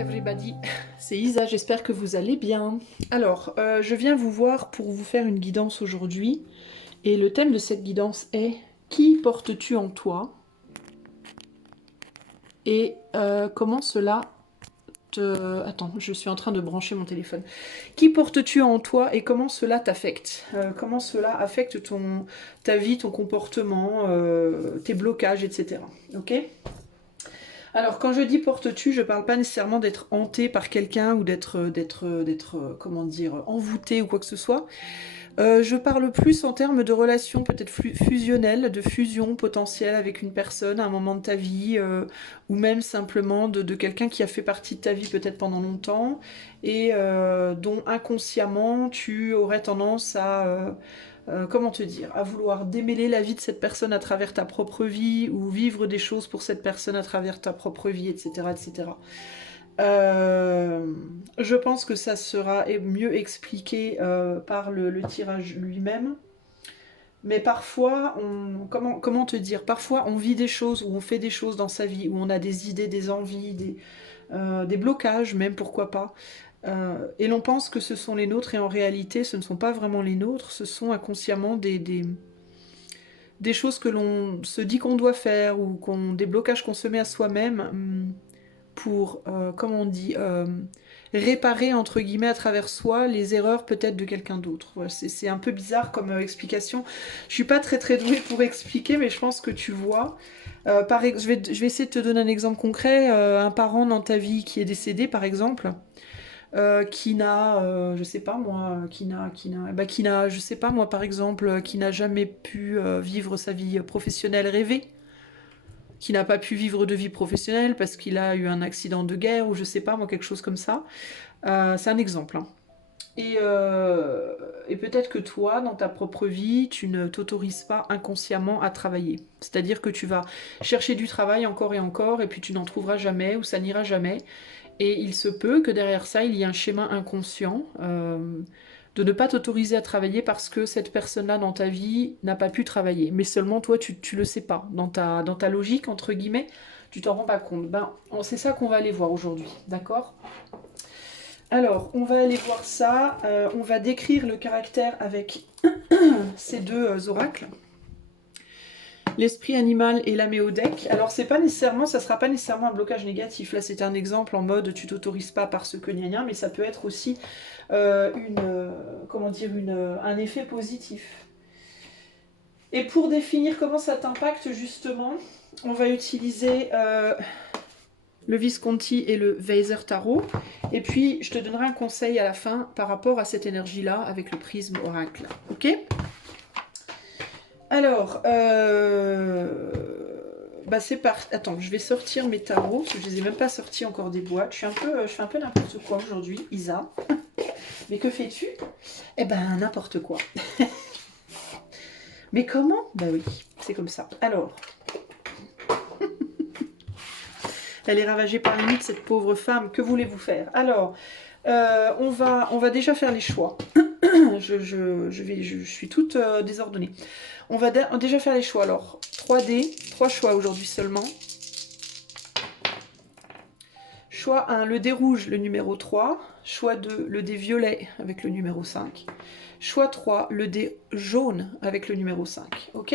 everybody, c'est Isa, j'espère que vous allez bien. Alors, je viens vous voir pour vous faire une guidance aujourd'hui. Et le thème de cette guidance est « Qui portes-tu en toi ?» Et comment cela te... Attends, je suis en train de brancher mon téléphone. Qui portes-tu en toi et comment cela t'affecte? Comment cela affecte ta vie, ton comportement, tes blocages, etc. Ok? Alors, quand je dis portes-tu, je parle pas nécessairement d'être hanté par quelqu'un ou comment dire, envoûté ou quoi que ce soit. Je parle plus en termes de relations peut-être fusionnelles, de fusion potentielle avec une personne à un moment de ta vie, ou même simplement de quelqu'un qui a fait partie de ta vie peut-être pendant longtemps, et dont inconsciemment tu aurais tendance à... comment te dire, à vouloir démêler la vie de cette personne à travers ta propre vie, ou vivre des choses pour cette personne à travers ta propre vie, etc. etc. Je pense que ça sera mieux expliqué par le tirage lui-même. Mais parfois, comment te dire, parfois on vit des choses, ou on fait des choses dans sa vie, où on a des idées, des envies, des blocages même, pourquoi pas. Et l'on pense que ce sont les nôtres, et en réalité ce ne sont pas vraiment les nôtres, ce sont inconsciemment des choses que l'on se dit qu'on doit faire, ou des blocages qu'on se met à soi-même pour, comment on dit, réparer entre guillemets à travers soi les erreurs peut-être de quelqu'un d'autre. Voilà, c'est un peu bizarre comme explication. Je suis pas très douée pour expliquer, mais je pense que tu vois. Je vais essayer de te donner un exemple concret. Un parent dans ta vie qui est décédé, par exemple, qui n'a, je sais pas moi, je sais pas moi, par exemple, qui n'a jamais pu vivre sa vie professionnelle rêvée, qui n'a pas pu vivre de vie professionnelle parce qu'il a eu un accident de guerre ou je sais pas moi, quelque chose comme ça. C'est un exemple. Hein. Et peut-être que toi, dans ta propre vie, tu ne t'autorises pas inconsciemment à travailler. C'est-à-dire que tu vas chercher du travail encore et puis tu n'en trouveras jamais ou ça n'ira jamais. Et il se peut que derrière ça, il y ait un schéma inconscient de ne pas t'autoriser à travailler parce que cette personne-là dans ta vie n'a pas pu travailler. Mais seulement toi, tu le sais pas. Dans ta logique, entre guillemets, tu t'en rends pas compte. Ben, c'est ça qu'on va aller voir aujourd'hui, d'accord? Alors, on va aller voir ça. On va décrire le caractère avec ces deux oracles. L'esprit animal et l'améodec. Alors c'est pas nécessairement, ça sera pas nécessairement un blocage négatif. Là c'est un exemple en mode tu t'autorises pas parce que gna gna, mais ça peut être aussi comment dire, un effet positif. Et pour définir comment ça t'impacte justement, on va utiliser le Visconti et le Weiser Tarot. Et puis je te donnerai un conseil à la fin par rapport à cette énergie-là avec le prisme oracle. Ok ? Alors, bah c'est parti. Attends, je vais sortir mes tarots, parce que je les ai même pas sortis encore des boîtes. Je fais un peu n'importe quoi aujourd'hui, Isa. Mais que fais-tu? Eh ben, n'importe quoi. Mais comment? Bah oui, c'est comme ça. Alors, elle est ravagée par limite, cette pauvre femme. Que voulez-vous faire? Alors, on va déjà faire les choix. Je suis toute désordonnée. On va déjà faire les choix. Alors, 3D, 3 choix aujourd'hui seulement. Choix 1, le dé rouge, le numéro 3. Choix 2, le dé violet avec le numéro 5. Choix 3, le dé jaune avec le numéro 5. Ok?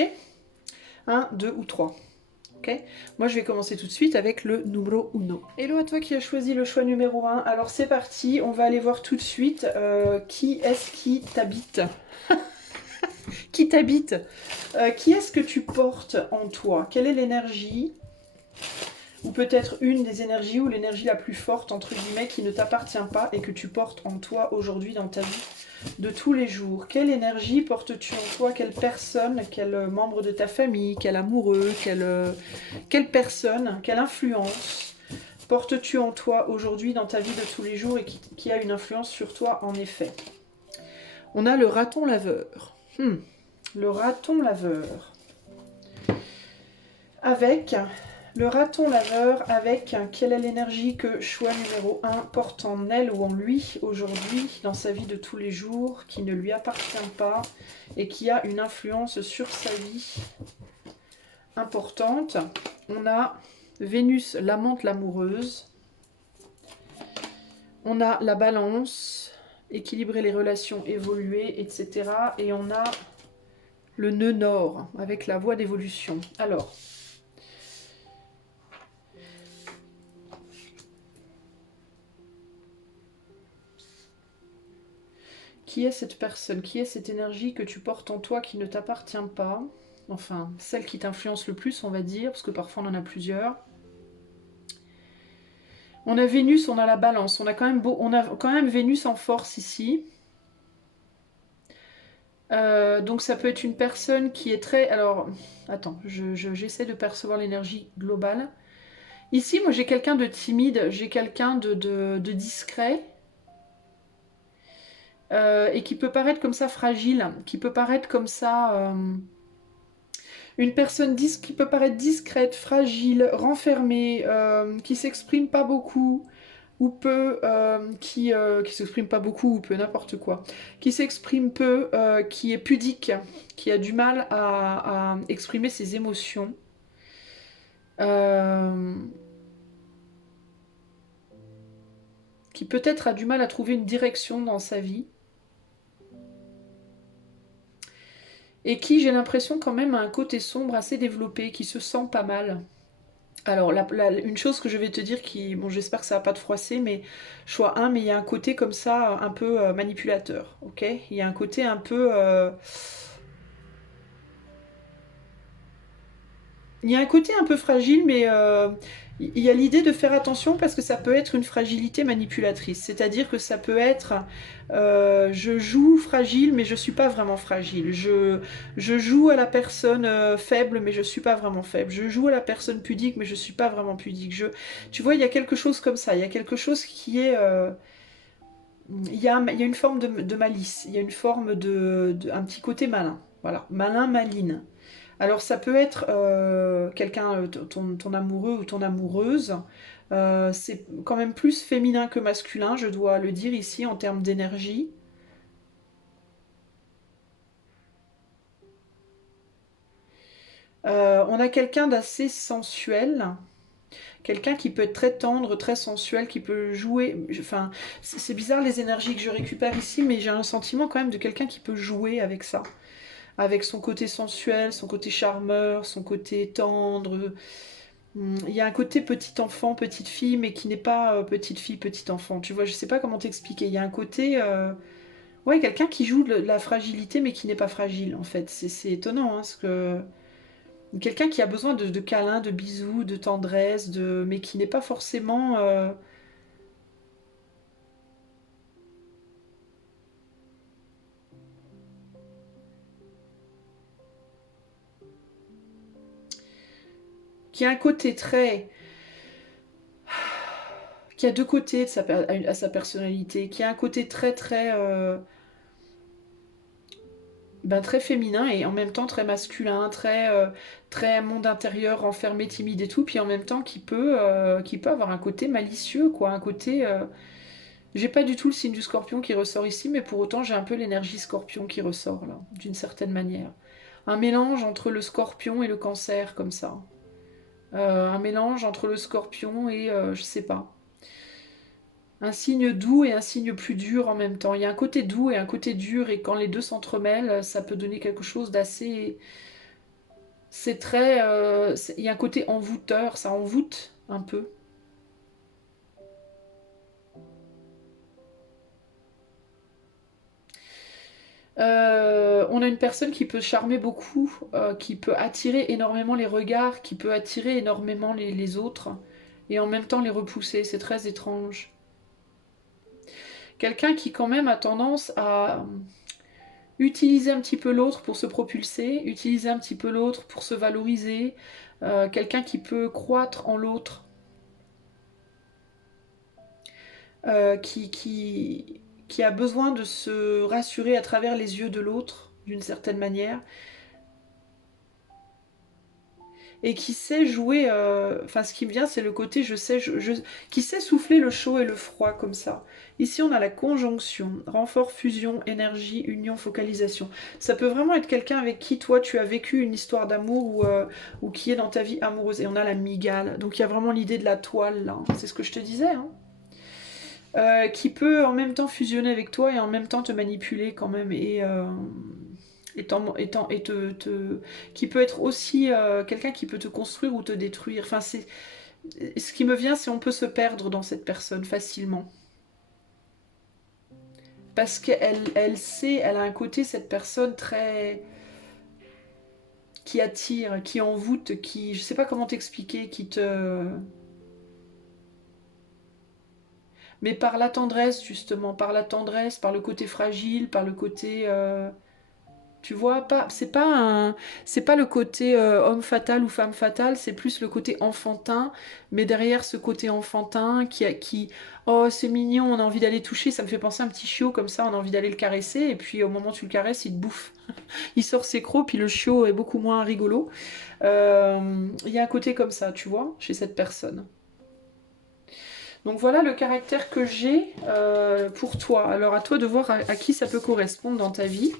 1, 2 ou 3. Ok? Moi, je vais commencer tout de suite avec le numéro 1. Hello à toi qui as choisi le choix numéro 1. Alors, c'est parti. On va aller voir tout de suite qui est-ce qui t'habite. Qui t'habite? Qui est-ce que tu portes en toi? Quelle est l'énergie? Ou peut-être une des énergies, ou l'énergie la plus forte, entre guillemets, qui ne t'appartient pas et que tu portes en toi aujourd'hui dans ta vie de tous les jours. Quelle énergie portes-tu en toi? Quelle personne, quel membre de ta famille, quel amoureux, quelle personne, quelle influence portes-tu en toi aujourd'hui dans ta vie de tous les jours et qui a une influence sur toi en effet? On a le raton laveur. Le raton laveur. Avec... Le raton laveur avec quelle est l'énergie que choix numéro 1 porte en elle ou en lui aujourd'hui dans sa vie de tous les jours, qui ne lui appartient pas et qui a une influence sur sa vie importante. On a Vénus, l'amante, l'amoureuse. On a la balance, équilibrer les relations, évoluer, etc. Et on a le nœud nord, avec la voie d'évolution. Alors, qui est cette personne? Qui est cette énergie que tu portes en toi qui ne t'appartient pas? Enfin, celle qui t'influence le plus, on va dire, parce que parfois on en a plusieurs. On a Vénus, on a la balance. On a quand même Vénus en force ici. Donc ça peut être une personne qui est très... Alors, attends, j'essaie de percevoir l'énergie globale. Ici, moi j'ai quelqu'un de timide, j'ai quelqu'un de discret. Et qui peut paraître comme ça fragile, qui peut paraître comme ça... une personne qui peut paraître discrète, fragile, renfermée, qui s'exprime pas beaucoup, ou peu, qui s'exprime pas beaucoup ou peu, n'importe quoi, qui s'exprime peu, qui est pudique, qui a du mal à exprimer ses émotions. Qui peut-être a du mal à trouver une direction dans sa vie. Et qui, j'ai l'impression, quand même, a un côté sombre assez développé, qui se sent pas mal. Alors, une chose que je vais te dire qui... Bon, j'espère que ça va pas te froisser, mais choix 1, mais il y a un côté comme ça, un peu manipulateur, ok? Il y a un côté un peu... Il y a un côté un peu fragile, mais il y a l'idée de faire attention parce que ça peut être une fragilité manipulatrice. C'est-à-dire que ça peut être je joue fragile, mais je suis pas vraiment fragile. Je joue à la personne faible, mais je suis pas vraiment faible. Je joue à la personne pudique, mais je suis pas vraiment pudique. Tu vois, il y a quelque chose comme ça. Il y a quelque chose qui est... il y a une forme de malice. Il y a une forme un petit côté malin. Voilà, malin, maline. Alors ça peut être quelqu'un, ton amoureux ou ton amoureuse. C'est quand même plus féminin que masculin, je dois le dire ici en termes d'énergie. On a quelqu'un d'assez sensuel, quelqu'un qui peut être très tendre, très sensuel, qui peut jouer. Enfin, c'est bizarre les énergies que je récupère ici, mais j'ai un sentiment quand même de quelqu'un qui peut jouer avec ça. Avec son côté sensuel, son côté charmeur, son côté tendre. Il y a un côté petit enfant, petite fille, mais qui n'est pas petite fille, petit enfant. Tu vois, je sais pas comment t'expliquer. Il y a un côté, ouais, quelqu'un qui joue de la fragilité, mais qui n'est pas fragile, en fait. C'est étonnant, hein, parce que quelqu'un qui a besoin de câlins, de bisous, de tendresse, mais qui n'est pas forcément. Qui a un côté très, qui a deux côtés à sa personnalité, qui a un côté très très très féminin et en même temps très masculin, très monde intérieur, renfermé, timide et tout, puis en même temps qui peut avoir un côté malicieux, quoi, un côté... J'ai pas du tout le signe du scorpion qui ressort ici, mais pour autant j'ai un peu l'énergie scorpion qui ressort là, d'une certaine manière. Un mélange entre le scorpion et le cancer, comme ça. Un mélange entre le scorpion et je sais pas. Un signe doux et un signe plus dur en même temps. Il y a un côté doux et un côté dur, et quand les deux s'entremêlent, ça peut donner quelque chose d'assez... C'est très... il y a un côté envoûteur, ça envoûte un peu. On a une personne qui peut charmer beaucoup, qui peut attirer énormément les regards, qui peut attirer énormément les autres, et en même temps les repousser. C'est très étrange. Quelqu'un qui quand même a tendance à utiliser un petit peu l'autre pour se propulser, utiliser un petit peu l'autre pour se valoriser, quelqu'un qui peut croître en l'autre, qui a besoin de se rassurer à travers les yeux de l'autre, d'une certaine manière, et qui sait jouer, enfin ce qui me vient c'est le côté qui sait souffler le chaud et le froid comme ça. Ici on a la conjonction, renfort, fusion, énergie, union, focalisation. Ça peut vraiment être quelqu'un avec qui toi tu as vécu une histoire d'amour ou qui est dans ta vie amoureuse. Et on a la mygale, donc il y a vraiment l'idée de la toile là, c'est ce que je te disais. Hein. qui peut en même temps fusionner avec toi et en même temps te manipuler quand même qui peut être aussi quelqu'un qui peut te construire ou te détruire. Enfin, ce qui me vient, c'est on peut se perdre dans cette personne facilement. Parce qu'elle sait, elle a un côté, cette personne, très qui attire, qui envoûte, je sais pas comment t'expliquer, qui te... Mais par la tendresse, justement, par la tendresse, par le côté fragile, par le côté... tu vois, c'est pas le côté homme fatal ou femme fatale, c'est plus le côté enfantin, mais derrière ce côté enfantin oh c'est mignon, on a envie d'aller toucher, ça me fait penser à un petit chiot comme ça, on a envie d'aller le caresser, et puis au moment où tu le caresses, il te bouffe. Il sort ses crocs, puis le chiot est beaucoup moins rigolo. Il y a un côté comme ça, tu vois, chez cette personne. Donc voilà le caractère que j'ai pour toi. Alors à toi de voir à qui ça peut correspondre dans ta vie.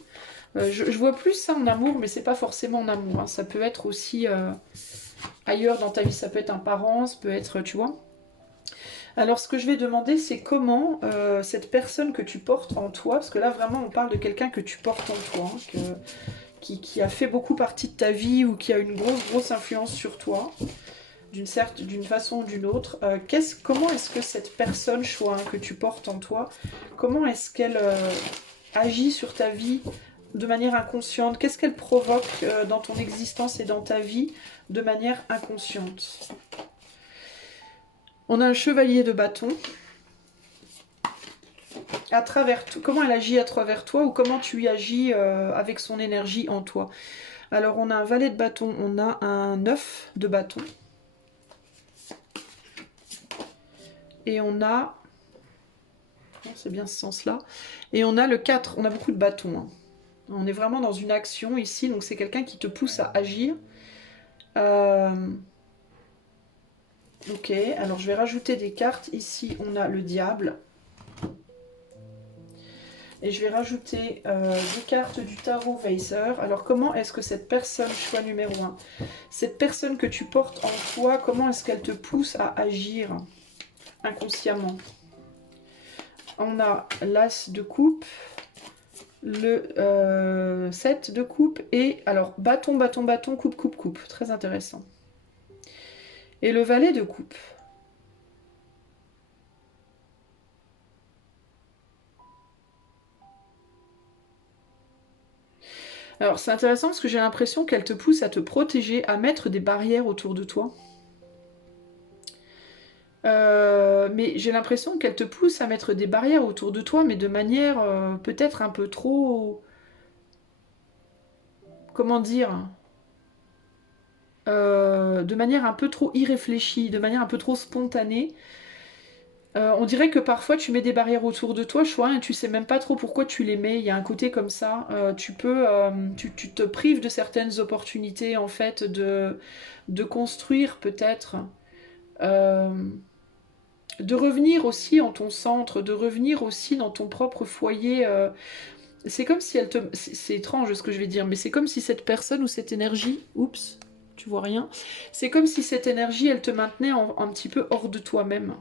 Je vois plus ça en amour, mais c'est pas forcément en amour, hein. Ça peut être aussi ailleurs dans ta vie, ça peut être un parent, ça peut être, tu vois. Alors ce que je vais demander, c'est comment cette personne que tu portes en toi, parce que là vraiment on parle de quelqu'un que tu portes en toi, hein, qui a fait beaucoup partie de ta vie ou qui a une grosse influence sur toi, d'une façon ou d'une autre. Comment est-ce que cette personne choix que tu portes en toi, comment est-ce qu'elle agit sur ta vie de manière inconsciente? Qu'est-ce qu'elle provoque dans ton existence et dans ta vie de manière inconsciente? On a un chevalier de bâton. Comment elle agit à travers toi ou comment tu y agis avec son énergie en toi. Alors on a un valet de bâton, on a un 9 de bâton. Et on a... c'est bien ce sens-là. Et on a le 4, on a beaucoup de bâtons. Hein. On est vraiment dans une action ici, donc c'est quelqu'un qui te pousse à agir. Ok, alors je vais rajouter des cartes. Ici, on a le diable. Et je vais rajouter des cartes du tarot Weiser. Alors comment est-ce que cette personne, choix numéro 1, cette personne que tu portes en toi, comment est-ce qu'elle te pousse à agir inconsciemment? On a l'as de coupe, le 7 de coupe et alors bâton, bâton, bâton, coupe, coupe, coupe. Très intéressant. Et le valet de coupe. Alors c'est intéressant parce que j'ai l'impression qu'elle te pousse à te protéger, à mettre des barrières autour de toi. Mais j'ai l'impression qu'elle te pousse à mettre des barrières autour de toi, mais de manière peut-être un peu trop... Comment dire de manière un peu trop irréfléchie, de manière un peu trop spontanée. On dirait que parfois tu mets des barrières autour de toi, choix, et tu sais même pas trop pourquoi tu les mets. Il y a un côté comme ça. Tu te prives de certaines opportunités en fait de construire peut-être, euh, de revenir aussi en ton centre, de revenir aussi dans ton propre foyer. C'est comme si elle te, c'est étrange ce que je vais dire, mais c'est comme si cette personne ou cette énergie, oups, tu vois rien. C'est comme si cette énergie, elle te maintenait un petit peu hors de toi-même.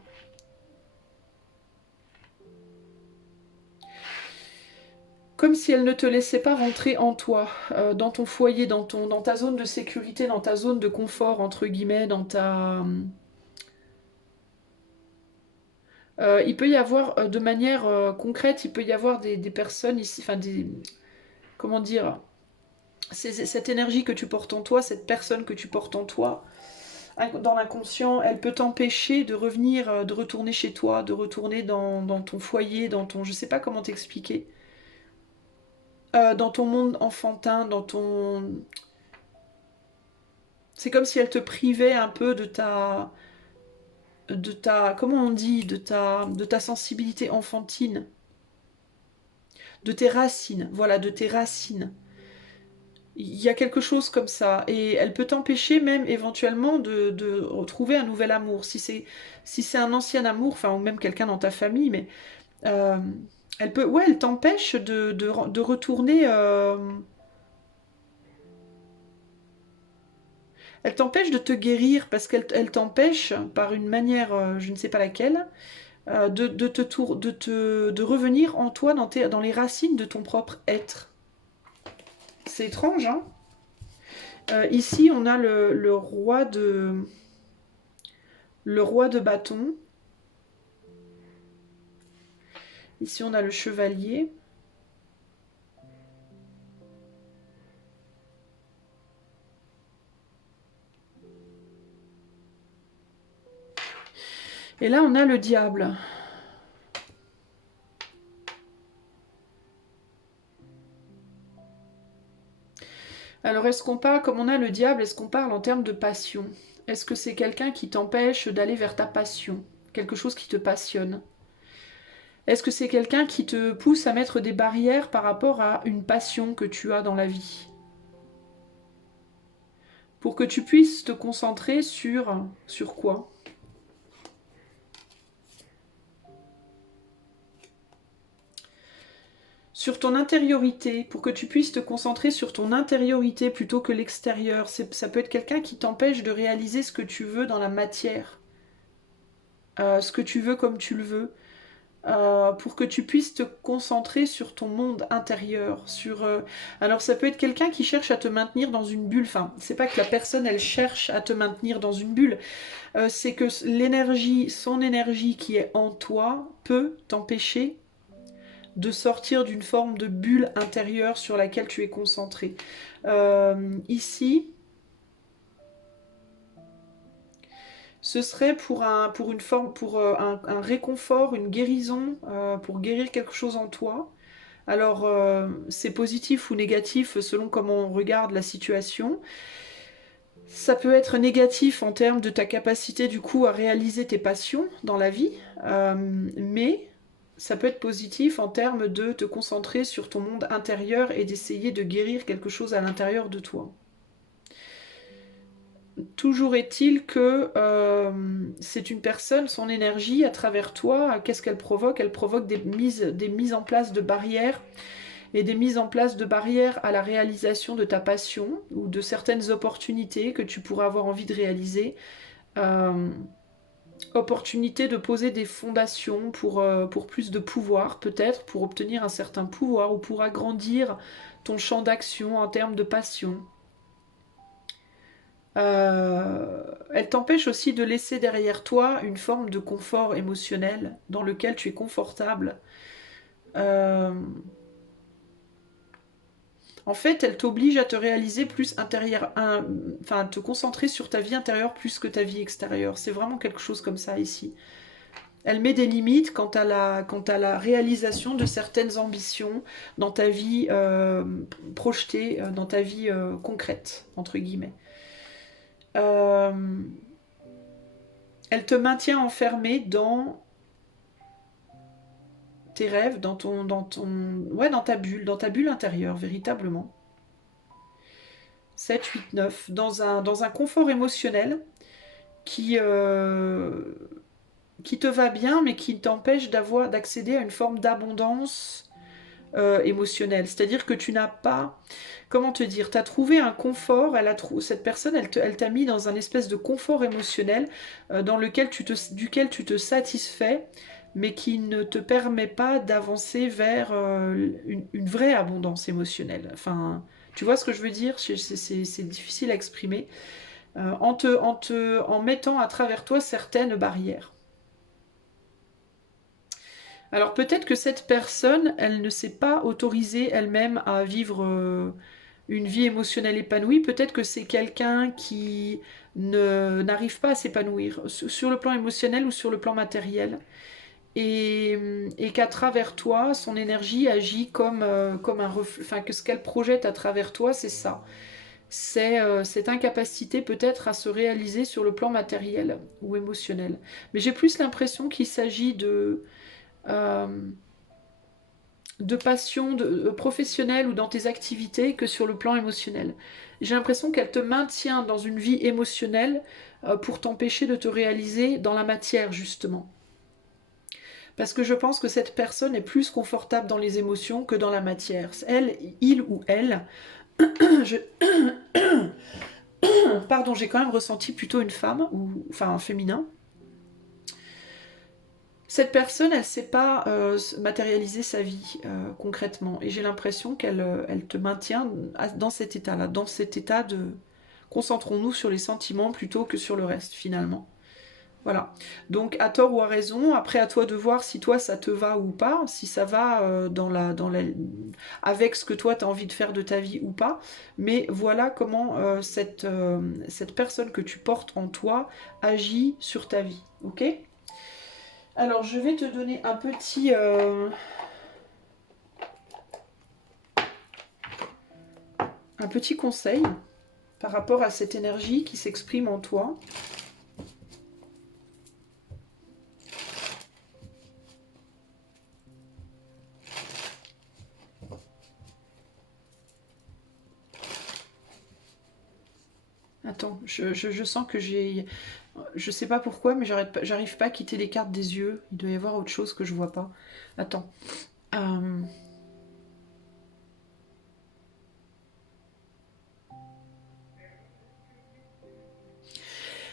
Comme si elle ne te laissait pas rentrer en toi, dans ton foyer, dans ta zone de sécurité, dans ta zone de confort, entre guillemets, dans ta... il peut y avoir, de manière concrète, il peut y avoir des personnes ici, enfin des... Comment dire? Cette énergie que tu portes en toi, cette personne que tu portes en toi, dans l'inconscient, elle peut t'empêcher de revenir, de retourner chez toi, de retourner dans ton foyer, dans ton... Je sais pas comment t'expliquer. Dans ton monde enfantin, dans ton... C'est comme si elle te privait un peu comment on dit, de ta sensibilité enfantine, de tes racines, voilà, de tes racines. Il y a quelque chose comme ça, et elle peut t'empêcher même éventuellement de retrouver un nouvel amour. Si c'est un ancien amour, enfin, ou même quelqu'un dans ta famille, mais euh, elle t'empêche de retourner. Elle t'empêche de te guérir parce qu'elle t'empêche par une manière, je ne sais pas laquelle, de revenir en toi, dans les racines de ton propre être. C'est étrange, hein. Ici, on a le roi de bâton. Ici, on a le chevalier. Et là, on a le diable. Alors, est-ce qu'on parle, comme on a le diable, est-ce qu'on parle en termes de passion? Est-ce que c'est quelqu'un qui t'empêche d'aller vers ta passion? Quelque chose qui te passionne? Est-ce que c'est quelqu'un qui te pousse à mettre des barrières par rapport à une passion que tu as dans la vie? Pour que tu puisses te concentrer sur quoi? Sur ton intériorité, pour que tu puisses te concentrer sur ton intériorité plutôt que l'extérieur. Ça peut être quelqu'un qui t'empêche de réaliser ce que tu veux dans la matière, ce que tu veux comme tu le veux, pour que tu puisses te concentrer sur ton monde intérieur. Alors ça peut être quelqu'un qui cherche à te maintenir dans une bulle. Enfin, c'est pas que la personne elle cherche à te maintenir dans une bulle, c'est que son énergie qui est en toi peut t'empêcher de sortir d'une forme de bulle intérieure sur laquelle tu es concentré. Ici, ce serait pour une forme, pour un réconfort, une guérison, pour guérir quelque chose en toi. Alors, c'est positif ou négatif selon comment on regarde la situation. Ça peut être négatif en termes de ta capacité du coup à réaliser tes passions dans la vie, mais ça peut être positif en termes de te concentrer sur ton monde intérieur et d'essayer de guérir quelque chose à l'intérieur de toi. Toujours est-il que c'est une personne, son énergie à travers toi, qu'est-ce qu'elle provoque? Elle provoque des mises en place de barrières et des mises en place de barrières à la réalisation de ta passion ou de certaines opportunités que tu pourras avoir envie de réaliser. Euh, Opportunité de poser des fondations pour plus de pouvoir, peut-être pour obtenir un certain pouvoir ou pour agrandir ton champ d'action en termes de passion. Elle t'empêche aussi de laisser derrière toi une forme de confort émotionnel dans lequel tu es confortable. Euh, En fait, elle t'oblige à te réaliser plus intérieur, enfin, à te concentrer sur ta vie intérieure plus que ta vie extérieure. C'est vraiment quelque chose comme ça ici. Elle met des limites quant à la réalisation de certaines ambitions dans ta vie projetée, dans ta vie concrète, entre guillemets. Euh, Elle te maintient enfermé dans tes rêves, ouais, dans ta bulle intérieure, véritablement. 7, 8, 9, dans un confort émotionnel qui, qui te va bien, mais qui t'empêche d'accéder à une forme d'abondance émotionnelle. C'est-à-dire que tu n'as pas, comment te dire, tu as trouvé un confort, cette personne, elle t'a mis dans un espèce de confort émotionnel dans duquel tu te satisfais, mais qui ne te permet pas d'avancer vers une vraie abondance émotionnelle. Enfin, tu vois ce que je veux dire? C'est difficile à exprimer. En mettant à travers toi certaines barrières. Alors peut-être que cette personne, elle ne s'est pas autorisée elle-même à vivre une vie émotionnelle épanouie. Peut-être que c'est quelqu'un qui n'arrive pas à s'épanouir sur le plan émotionnel ou sur le plan matériel. Et qu'à travers toi, son énergie agit comme un reflet. Enfin, que ce qu'elle projette à travers toi, c'est ça. C'est cette incapacité peut-être à se réaliser sur le plan matériel ou émotionnel. Mais j'ai plus l'impression qu'il s'agit euh, de passion professionnelle ou dans tes activités que sur le plan émotionnel. J'ai l'impression qu'elle te maintient dans une vie émotionnelle pour t'empêcher de te réaliser dans la matière, justement. Parce que je pense que cette personne est plus confortable dans les émotions que dans la matière. Il ou elle, je... pardon, j'ai quand même ressenti plutôt une femme, ou enfin un féminin. Cette personne, elle ne sait pas matérialiser sa vie concrètement. Et j'ai l'impression elle te maintient dans cet état-là, dans cet état de... Concentrons-nous sur les sentiments plutôt que sur le reste, finalement. Voilà. Donc, à tort ou à raison, après à toi de voir si toi ça te va ou pas, si ça va avec ce que toi tu as envie de faire de ta vie ou pas. Mais voilà comment cette personne que tu portes en toi agit sur ta vie. Ok? Alors, je vais te donner un petit conseil par rapport à cette énergie qui s'exprime en toi. Attends, je sens que j'ai... Je sais pas pourquoi, mais j'arrive pas à quitter les cartes des yeux. Il doit y avoir autre chose que je vois pas. Attends. Euh,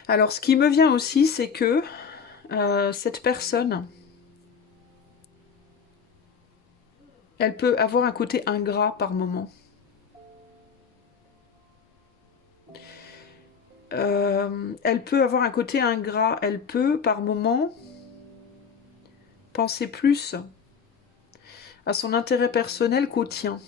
Alors, ce qui me vient aussi, c'est que cette personne, elle peut avoir un côté ingrat par moment. Elle peut avoir un côté ingrat. Elle peut, par moment, penser plus à son intérêt personnel qu'au tien.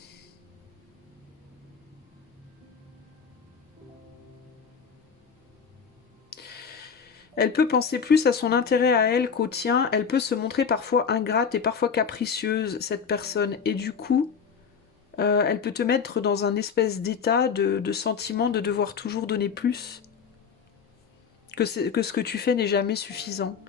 Elle peut penser plus à son intérêt à elle qu'au tien. Elle peut se montrer parfois ingrate et parfois capricieuse, cette personne. Et du coup, elle peut te mettre dans un espèce d'état de sentiment de devoir toujours donner plus, que ce que tu fais n'est jamais suffisant.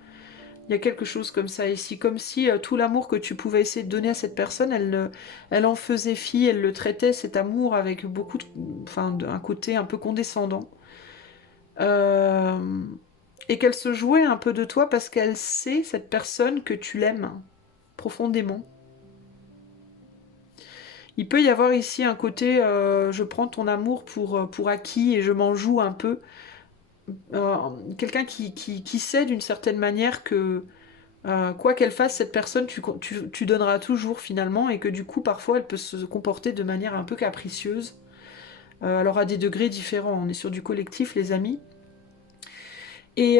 Il y a quelque chose comme ça ici, comme si tout l'amour que tu pouvais essayer de donner à cette personne, elle en faisait fi, elle le traitait cet amour avec beaucoup de, enfin, un côté un peu condescendant. Euh, et qu'elle se jouait un peu de toi parce qu'elle sait, cette personne, que tu l'aimes profondément. Il peut y avoir ici un côté, je prends ton amour pour acquis et je m'en joue un peu. Euh, Quelqu'un qui sait d'une certaine manière que quoi qu'elle fasse, cette personne, tu donneras toujours finalement et que du coup, parfois, elle peut se comporter de manière un peu capricieuse. Alors à des degrés différents, on est sur du collectif, les amis. Et,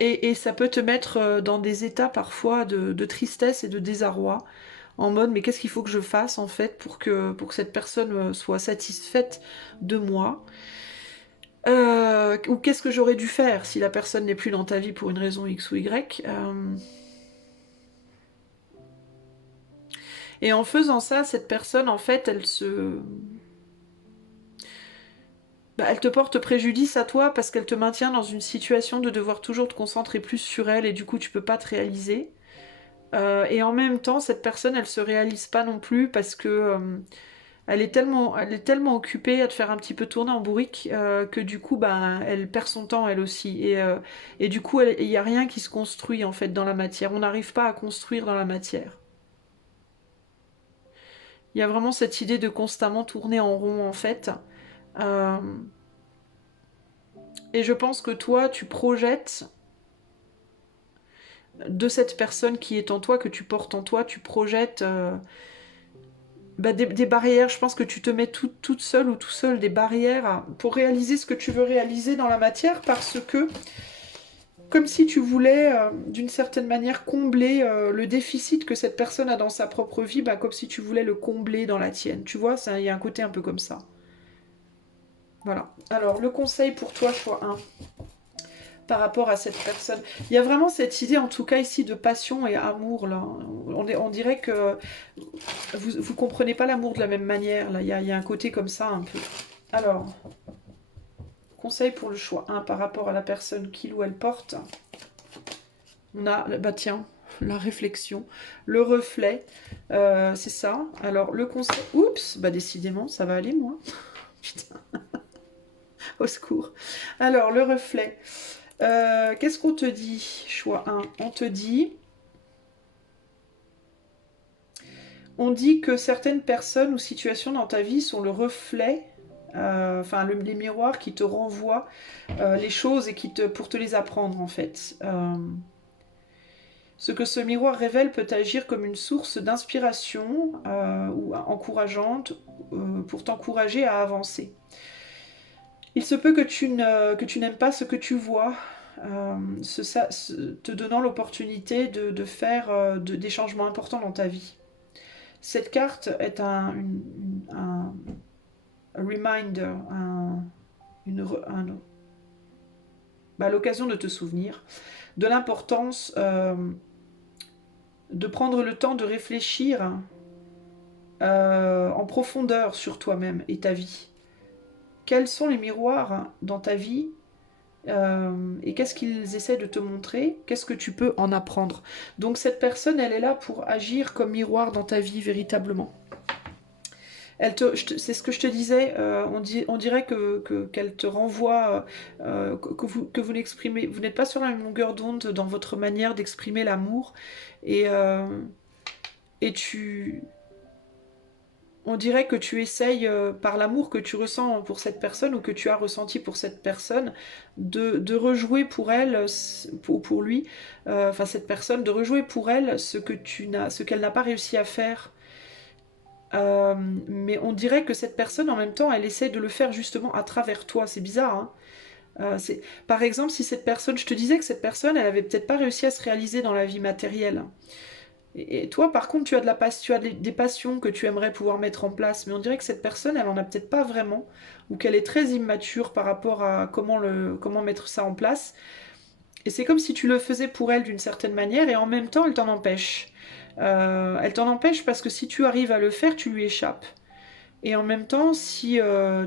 et ça peut te mettre dans des états parfois de tristesse et de désarroi, en mode mais qu'est-ce qu'il faut que je fasse en fait pour que cette personne soit satisfaite de moi. Ou qu'est-ce que j'aurais dû faire si la personne n'est plus dans ta vie pour une raison X ou Y. Et en faisant ça, cette personne, en fait, elle te porte préjudice à toi parce qu'elle te maintient dans une situation de devoir toujours te concentrer plus sur elle et du coup tu peux pas te réaliser. Et en même temps, cette personne, elle se réalise pas non plus parce que elle est tellement occupée à te faire un petit peu tourner en bourrique que du coup, bah, elle perd son temps elle aussi. Et du coup, il n'y a rien qui se construit en fait dans la matière. On n'arrive pas à construire dans la matière. Il y a vraiment cette idée de constamment tourner en rond en fait. Euh, et je pense que toi, tu projettes de cette personne qui est en toi, que tu portes en toi, tu projettes bah, des barrières. Je pense que tu te mets toute seule ou tout seul des barrières pour réaliser ce que tu veux réaliser dans la matière parce que, comme si tu voulais d'une certaine manière combler le déficit que cette personne a dans sa propre vie, bah, comme si tu voulais le combler dans la tienne. Tu vois, il y a un côté un peu comme ça. Voilà. Alors, le conseil pour toi, choix 1. Par rapport à cette personne. Il y a vraiment cette idée, en tout cas ici, de passion et amour. Là. On dirait que vous comprenez pas l'amour de la même manière. Là. Il y a un côté comme ça un peu. Alors, conseil pour le choix 1 par rapport à la personne qu'il ou elle porte. On a, bah tiens, la réflexion, le reflet, c'est ça. Alors, le conseil... Oups, bah décidément, ça va aller, moi. Putain, au secours. Alors, le reflet. Qu'est-ce qu'on te dit? Choix 1. On te dit... On dit que certaines personnes ou situations dans ta vie sont le reflet, les miroirs qui te renvoient les choses et pour te les apprendre en fait. Ce que ce miroir révèle peut agir comme une source d'inspiration ou encourageante pour t'encourager à avancer. Il se peut que tu n'aimes pas ce que tu vois, te donnant l'opportunité de faire des changements importants dans ta vie. Cette carte est un reminder, l'occasion de te souvenir de l'importance de prendre le temps de réfléchir en profondeur sur toi-même et ta vie. Quels sont les miroirs dans ta vie et qu'est-ce qu'ils essaient de te montrer? Qu'est-ce que tu peux en apprendre? Donc cette personne, elle est là pour agir comme miroir dans ta vie véritablement. C'est ce que je te disais, on dirait qu'elle te renvoie, que vous n'exprimez, vous n'êtes pas sur la même longueur d'onde dans votre manière d'exprimer l'amour, et, et on dirait que tu essayes, par l'amour que tu ressens pour cette personne, ou que tu as ressenti pour cette personne, de rejouer pour elle, pour lui, enfin cette personne, de rejouer pour elle ce qu'elle n'a pas réussi à faire. Mais on dirait que cette personne, en même temps, elle essaie de le faire justement à travers toi. C'est bizarre, hein. Par exemple, si cette personne, je te disais que cette personne, elle avait peut-être pas réussi à se réaliser dans la vie matérielle. Et toi, par contre, tu as des passions que tu aimerais pouvoir mettre en place, mais on dirait que cette personne, elle en a peut-être pas vraiment, ou qu'elle est très immature par rapport à comment mettre ça en place. Et c'est comme si tu le faisais pour elle d'une certaine manière, et en même temps, elle t'en empêche. Elle t'en empêche parce que si tu arrives à le faire, tu lui échappes. Et en même temps, si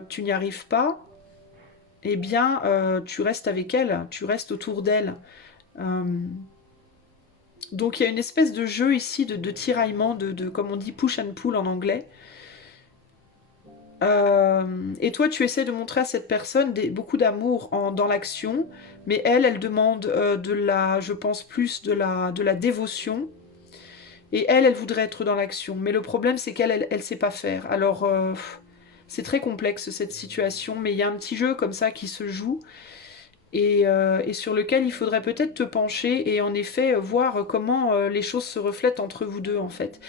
tu n'y arrives pas, eh bien, tu restes avec elle, tu restes autour d'elle. Euh, donc il y a une espèce de jeu ici de tiraillement, comme on dit push and pull en anglais. Et toi, tu essaies de montrer à cette personne beaucoup d'amour dans l'action, mais elle demande je pense plus de la dévotion. Et elle voudrait être dans l'action. Mais le problème, c'est elle sait pas faire. Alors, c'est très complexe cette situation, mais il y a un petit jeu comme ça qui se joue et sur lequel il faudrait peut-être te pencher et en effet voir comment les choses se reflètent entre vous deux en fait.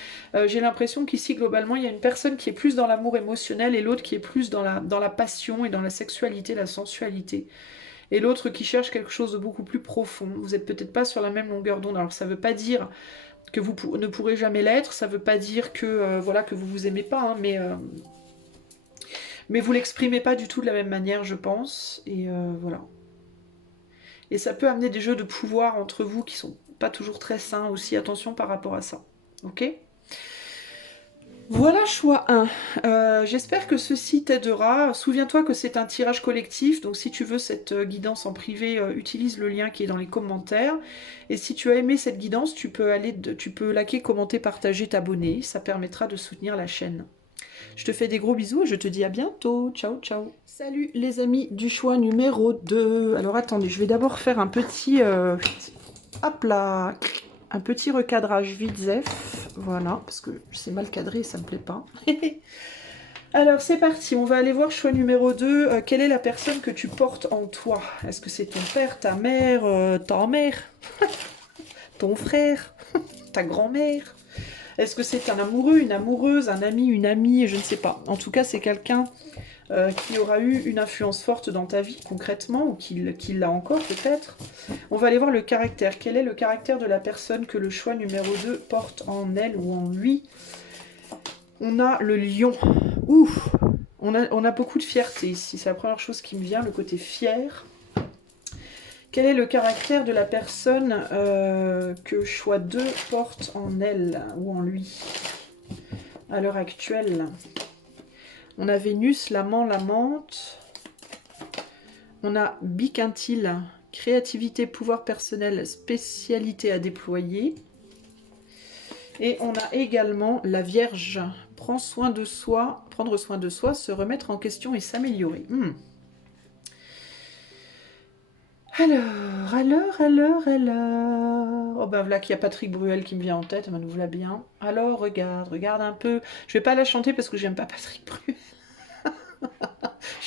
J'ai l'impression qu'ici, globalement, il y a une personne qui est plus dans l'amour émotionnel et l'autre qui est plus dans la passion et dans la sexualité, la sensualité. Et l'autre qui cherche quelque chose de beaucoup plus profond. Vous êtes peut-être pas sur la même longueur d'onde. Alors ça veut pas dire que vous ne pourrez jamais l'être, ça veut pas dire que voilà que vous vous aimez pas, hein, mais vous l'exprimez pas du tout de la même manière, je pense, et voilà. Et ça peut amener des jeux de pouvoir entre vous qui sont pas toujours très sains aussi, attention par rapport à ça, ok? Voilà, choix 1. J'espère que ceci t'aidera. Souviens-toi que c'est un tirage collectif, donc si tu veux cette guidance en privé, utilise le lien qui est dans les commentaires. Et si tu as aimé cette guidance, tu peux liker, commenter, partager, t'abonner. Ça permettra de soutenir la chaîne. Je te fais des gros bisous et je te dis à bientôt. Ciao, ciao. Salut les amis du choix numéro 2. Alors attendez, je vais d'abord faire un petit... hop là, un petit recadrage vite-zef. Voilà, parce que c'est mal cadré et ça me plaît pas. Alors c'est parti, on va aller voir choix numéro 2. Quelle est la personne que tu portes en toi? Est-ce que c'est ton père, ta mère, ton frère, ta grand-mère? Est-ce que c'est un amoureux, une amoureuse, un ami, une amie? Je ne sais pas. En tout cas, c'est quelqu'un qui aura eu une influence forte dans ta vie concrètement, ou qui l'a encore peut-être. On va aller voir le caractère. Quel est le caractère de la personne que le choix numéro 2 porte en elle ou en lui? On a le lion. Ouf, on a beaucoup de fierté ici. C'est la première chose qui me vient, le côté fier. Quel est le caractère de la personne que choix 2 porte en elle ou en lui à l'heure actuelle? On a Vénus, l'amant, l'amante. On a biquintile, créativité, pouvoir personnel, spécialité à déployer. Et on a également la Vierge, prendre soin de soi, se remettre en question et s'améliorer. Alors... Oh ben voilà qu'il y a Patrick Bruel qui me vient en tête, elle nous voilà bien. Alors regarde un peu. Je vais pas la chanter parce que j'aime pas Patrick Bruel.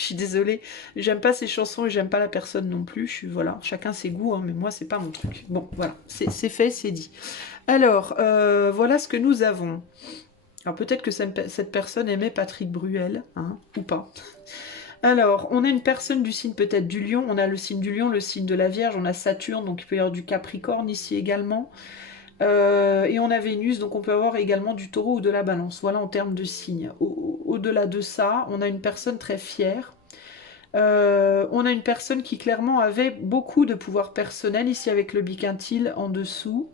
suis désolée, j'aime pas ces chansons et j'aime pas la personne non plus. Voilà, chacun ses goûts, hein, mais moi c'est pas mon truc. Bon, voilà, c'est fait, c'est dit. Alors, voilà ce que nous avons. Alors peut-être que cette personne aimait Patrick Bruel, hein, ou pas. Alors, on a une personne du signe peut-être du lion, on a le signe du lion, le signe de la Vierge, on a Saturne, donc il peut y avoir du Capricorne ici également. Et on a Vénus, donc on peut avoir également du taureau ou de la balance. Voilà en termes de signes. Au-delà de ça, on a une personne très fière. On a une personne qui clairement avait beaucoup de pouvoir personnel, ici avec le biquintile en dessous.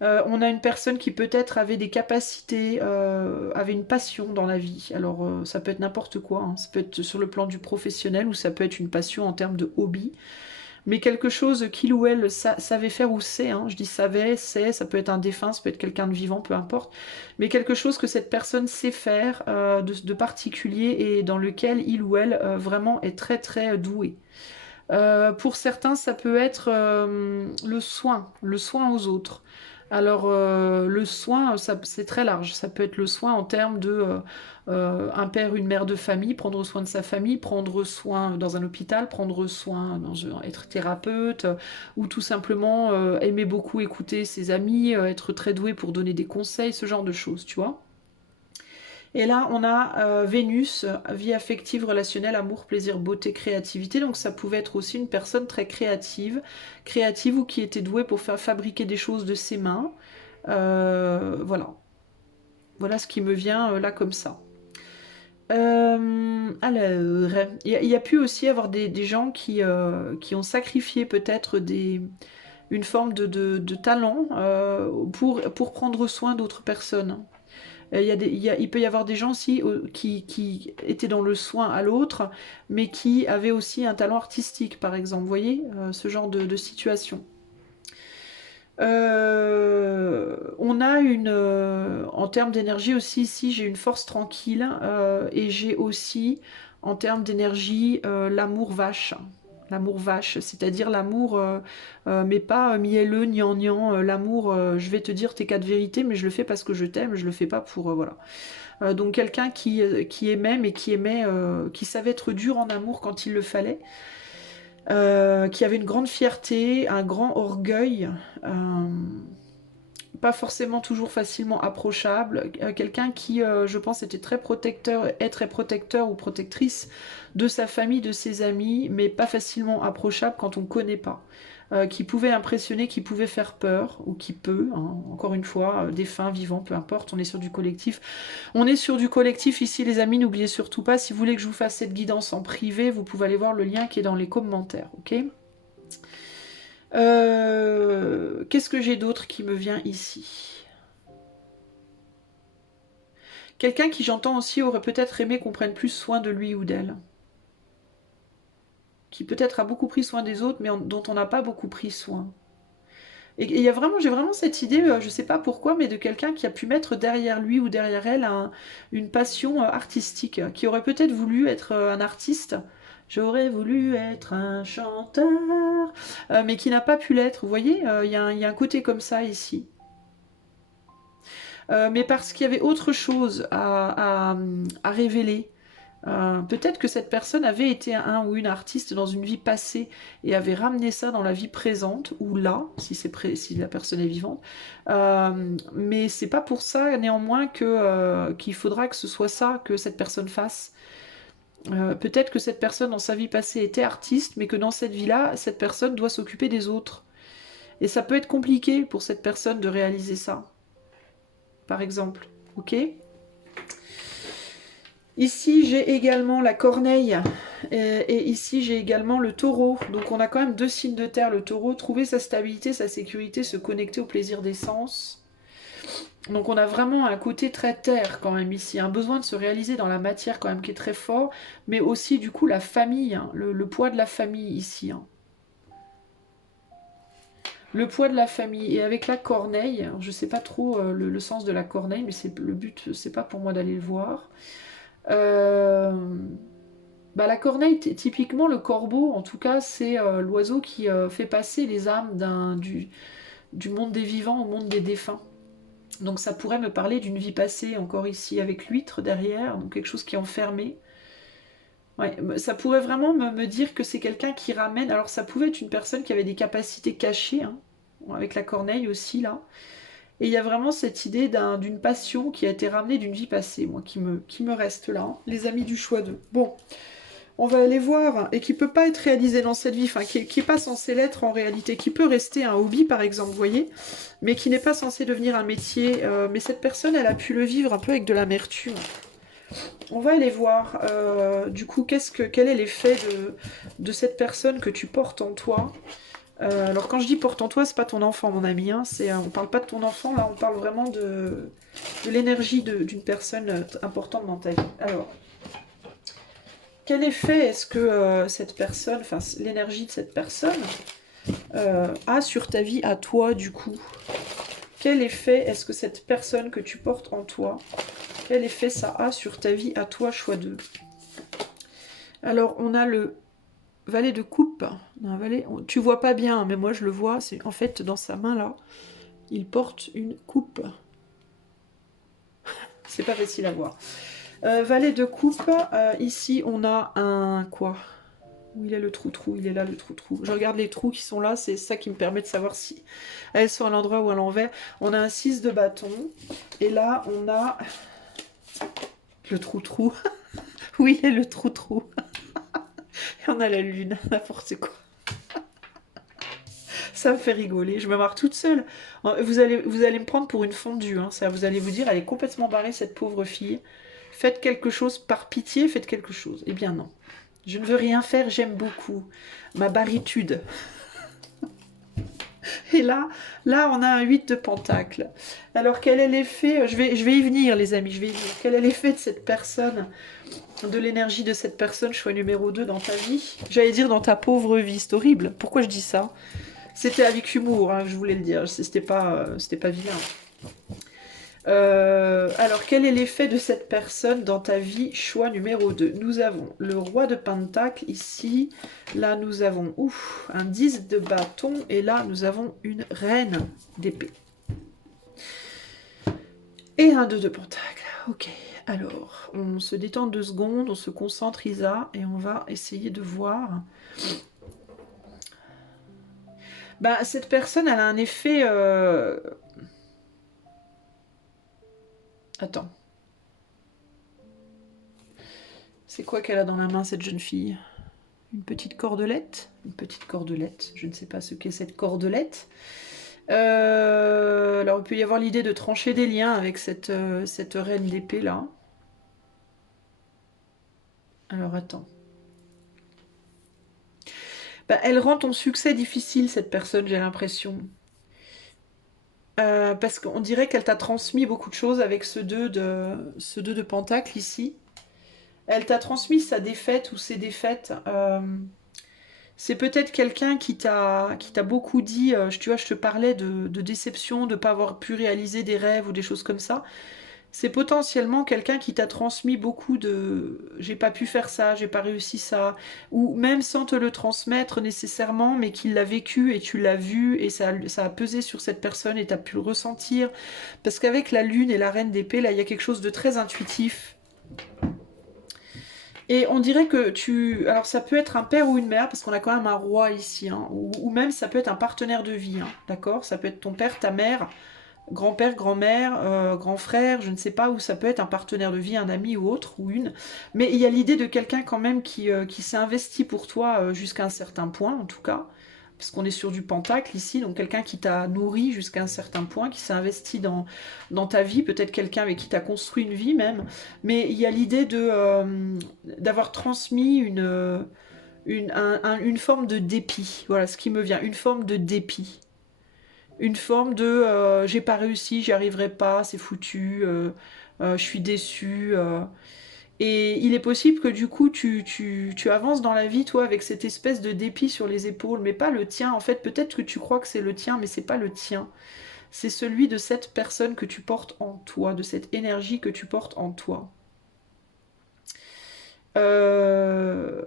On a une personne qui peut-être avait des capacités, avait une passion dans la vie. Alors ça peut être n'importe quoi, hein. Ça peut être sur le plan du professionnel ou ça peut être une passion en termes de hobby. Mais quelque chose qu'il ou elle savait faire ou sait, hein. Je dis savait, sait, ça peut être un défunt, ça peut être quelqu'un de vivant, peu importe. Mais quelque chose que cette personne sait faire de particulier et dans lequel il ou elle vraiment est très très doué. Pour certains, ça peut être le soin aux autres. Alors, le soin, c'est très large. Ça peut être le soin en termes de un père, une mère de famille, prendre soin de sa famille, prendre soin dans un hôpital, prendre soin, être thérapeute, ou tout simplement aimer beaucoup écouter ses amis, être très doué pour donner des conseils, ce genre de choses, tu vois. Et là, on a Vénus, vie affective, relationnelle, amour, plaisir, beauté, créativité. Donc ça pouvait être aussi une personne très créative, créative ou qui était douée pour faire fabriquer des choses de ses mains. Voilà. Voilà ce qui me vient là comme ça. Alors, il y a pu aussi avoir des gens qui ont sacrifié peut-être une forme de talent pour prendre soin d'autres personnes. Il peut y avoir des gens aussi qui étaient dans le soin à l'autre, mais qui avaient aussi un talent artistique, par exemple. Vous voyez, ce genre de situation. On a en termes d'énergie aussi, ici, j'ai une force tranquille, et j'ai aussi, en termes d'énergie, l'amour vache. L'amour vache, c'est-à-dire l'amour, mais pas mielleux, gnangnan, l'amour, je vais te dire tes quatre vérités, mais je le fais parce que je t'aime, je le fais pas pour, voilà. Donc quelqu'un qui aimait, mais qui savait être dur en amour quand il le fallait, qui avait une grande fierté, un grand orgueil, pas forcément toujours facilement approchable, quelqu'un qui, je pense, était très protecteur, est très protecteur ou protectrice de sa famille, de ses amis, mais pas facilement approchable quand on ne connaît pas. Qui pouvait impressionner, qui pouvait faire peur, ou qui peut, hein, encore une fois, défunt, vivant, peu importe, on est sur du collectif. On est sur du collectif ici, les amis, n'oubliez surtout pas, si vous voulez que je vous fasse cette guidance en privé, vous pouvez aller voir le lien qui est dans les commentaires, ok ? Qu'est-ce que j'ai d'autre qui me vient ici? Quelqu'un qui, j'entends aussi, aurait peut-être aimé qu'on prenne plus soin de lui ou d'elle. Qui peut-être a beaucoup pris soin des autres, mais dont on n'a pas beaucoup pris soin. Et j'ai vraiment cette idée, je sais pas pourquoi, mais de quelqu'un qui a pu mettre derrière lui ou derrière elle une passion artistique, qui aurait peut-être voulu être un artiste. J'aurais voulu être un chanteur, mais qui n'a pas pu l'être. Vous voyez, il y a un côté comme ça ici. Mais parce qu'il y avait autre chose à révéler. Peut-être que cette personne avait été un ou une artiste dans une vie passée et avait ramené ça dans la vie présente, ou là, si la personne est vivante. Mais c'est pas pour ça, néanmoins, qu'il faudra que ce soit ça que cette personne fasse. Peut-être que cette personne dans sa vie passée était artiste, mais que dans cette vie-là, cette personne doit s'occuper des autres. Et ça peut être compliqué pour cette personne de réaliser ça, par exemple. Ok ? Ici, j'ai également la corneille et ici, j'ai également le taureau. Donc, on a quand même deux signes de terre. Le taureau, trouver sa stabilité, sa sécurité, se connecter au plaisir des sens. Donc, on a vraiment un côté très terre quand même ici. Un besoin de se réaliser dans la matière quand même qui est très fort. Mais aussi, du coup, la famille, hein, le poids de la famille ici. Hein. Le poids de la famille. Et avec la corneille, je ne sais pas trop le sens de la corneille, mais le but, c'est pas pour moi d'aller le voir. Bah, la corneille, typiquement le corbeau, en tout cas, c'est l'oiseau qui fait passer les âmes du monde des vivants au monde des défunts. Donc ça pourrait me parler d'une vie passée, encore ici, avec l'huître derrière, donc quelque chose qui est enfermé. Ouais, ça pourrait vraiment me dire que c'est quelqu'un qui ramène. Alors, ça pouvait être une personne qui avait des capacités cachées, hein, avec la corneille aussi, là. Et il y a vraiment cette idée d'une passion qui a été ramenée d'une vie passée, moi, qui me reste là, hein. Les amis du choix 2. Bon, on va aller voir, et qui peut pas être réalisé dans cette vie, enfin, qui est pas censé l'être en réalité, qui peut rester un hobby, par exemple, vous voyez, mais qui n'est pas censé devenir un métier. Mais cette personne, elle a pu le vivre un peu avec de l'amertume. On va aller voir, du coup, quel est l'effet de cette personne que tu portes en toi. Alors quand je dis porte en toi, c'est pas ton enfant, mon ami, hein, on parle pas de ton enfant, là, on parle vraiment de l'énergie d'une personne importante dans ta vie. Alors, quel effet est-ce que cette personne, enfin l'énergie de cette personne, a sur ta vie à toi, du coup? Quel effet est-ce que cette personne que tu portes en toi, quel effet ça a sur ta vie à toi, choix 2? Alors, on a le valet de coupe. Un valet, tu vois pas bien, mais moi je le vois. C'est en fait dans sa main là, il porte une coupe. C'est pas facile à voir. Valet de coupe. Ici, on a un quoi? Où il est le trou-trou? Il est là le trou-trou. Je regarde les trous qui sont là. C'est ça qui me permet de savoir si elles sont à l'endroit ou à l'envers. On a un 6 de bâton. Et là, on a le trou-trou. Oui, il est le trou-trou. Et on a la lune. N'importe quoi. Ça me fait rigoler, je me marre toute seule. Vous allez me prendre pour une fondue, hein. Ça, vous allez vous dire, elle est complètement barrée, cette pauvre fille. Faites quelque chose, par pitié, faites quelque chose. Eh bien non. Je ne veux rien faire, j'aime beaucoup. Ma baritude. Et là, on a un 8 de pentacle. Alors, quel est l'effet? Je vais y venir, les amis, je vais y venir. Quel est l'effet de cette personne, de l'énergie de cette personne, choix numéro 2 dans ta vie? J'allais dire dans ta pauvre vie, c'est horrible. Pourquoi je dis ça? C'était avec humour, hein, je voulais le dire. C'était pas vilain. Alors, quel est l'effet de cette personne dans ta vie? Choix numéro 2. Nous avons le roi de pentacle ici. Là, nous avons un 10 de bâton. Et là, nous avons une reine d'épée. Et un 2 de pentacle. Ok. Alors, on se détend 2 secondes. On se concentre, Isa. Et on va essayer de voir. Bah, cette personne, elle a un effet... Attends. C'est quoi qu'elle a dans la main, cette jeune fille? Une petite cordelette? Une petite cordelette. Je ne sais pas ce qu'est cette cordelette. Alors, il peut y avoir l'idée de trancher des liens avec cette reine d'épée, là. Alors, attends. Bah, elle rend ton succès difficile, cette personne, j'ai l'impression. Parce qu'on dirait qu'elle t'a transmis beaucoup de choses avec ce 2 de pentacle, ici. Elle t'a transmis sa défaite ou ses défaites. C'est peut-être quelqu'un qui t'a beaucoup dit, tu vois, je te parlais de déception, de ne pas avoir pu réaliser des rêves ou des choses comme ça. C'est potentiellement quelqu'un qui t'a transmis beaucoup de j'ai pas pu faire ça, j'ai pas réussi ça, ou même sans te le transmettre nécessairement, mais qu'il l'a vécu et tu l'as vu et ça a pesé sur cette personne et t'as pu le ressentir. Parce qu'avec la lune et la reine d'épée, là, il y a quelque chose de très intuitif. Et on dirait que alors ça peut être un père ou une mère, parce qu'on a quand même un roi ici, hein, ou même ça peut être un partenaire de vie, hein, d'accord? Ça peut être ton père, ta mère, grand-père, grand-mère, grand frère, je ne sais pas, ou ça peut être un partenaire de vie, un ami ou autre, ou une. Mais il y a l'idée de quelqu'un quand même qui s'est investi pour toi jusqu'à un certain point, en tout cas. Parce qu'on est sur du pentacle ici, donc quelqu'un qui t'a nourri jusqu'à un certain point, qui s'est investi dans ta vie, peut-être quelqu'un avec qui t'as construit une vie même. Mais il y a l'idée d'avoir transmis une forme de dépit. Voilà ce qui me vient, une forme de dépit. Une forme de j'ai pas réussi, j'y arriverai pas, c'est foutu, je suis déçue. Et il est possible que du coup tu avances dans la vie, toi, avec cette espèce de dépit sur les épaules, mais pas le tien. En fait, peut-être que tu crois que c'est le tien, mais c'est pas le tien. C'est celui de cette personne que tu portes en toi, de cette énergie que tu portes en toi. Euh,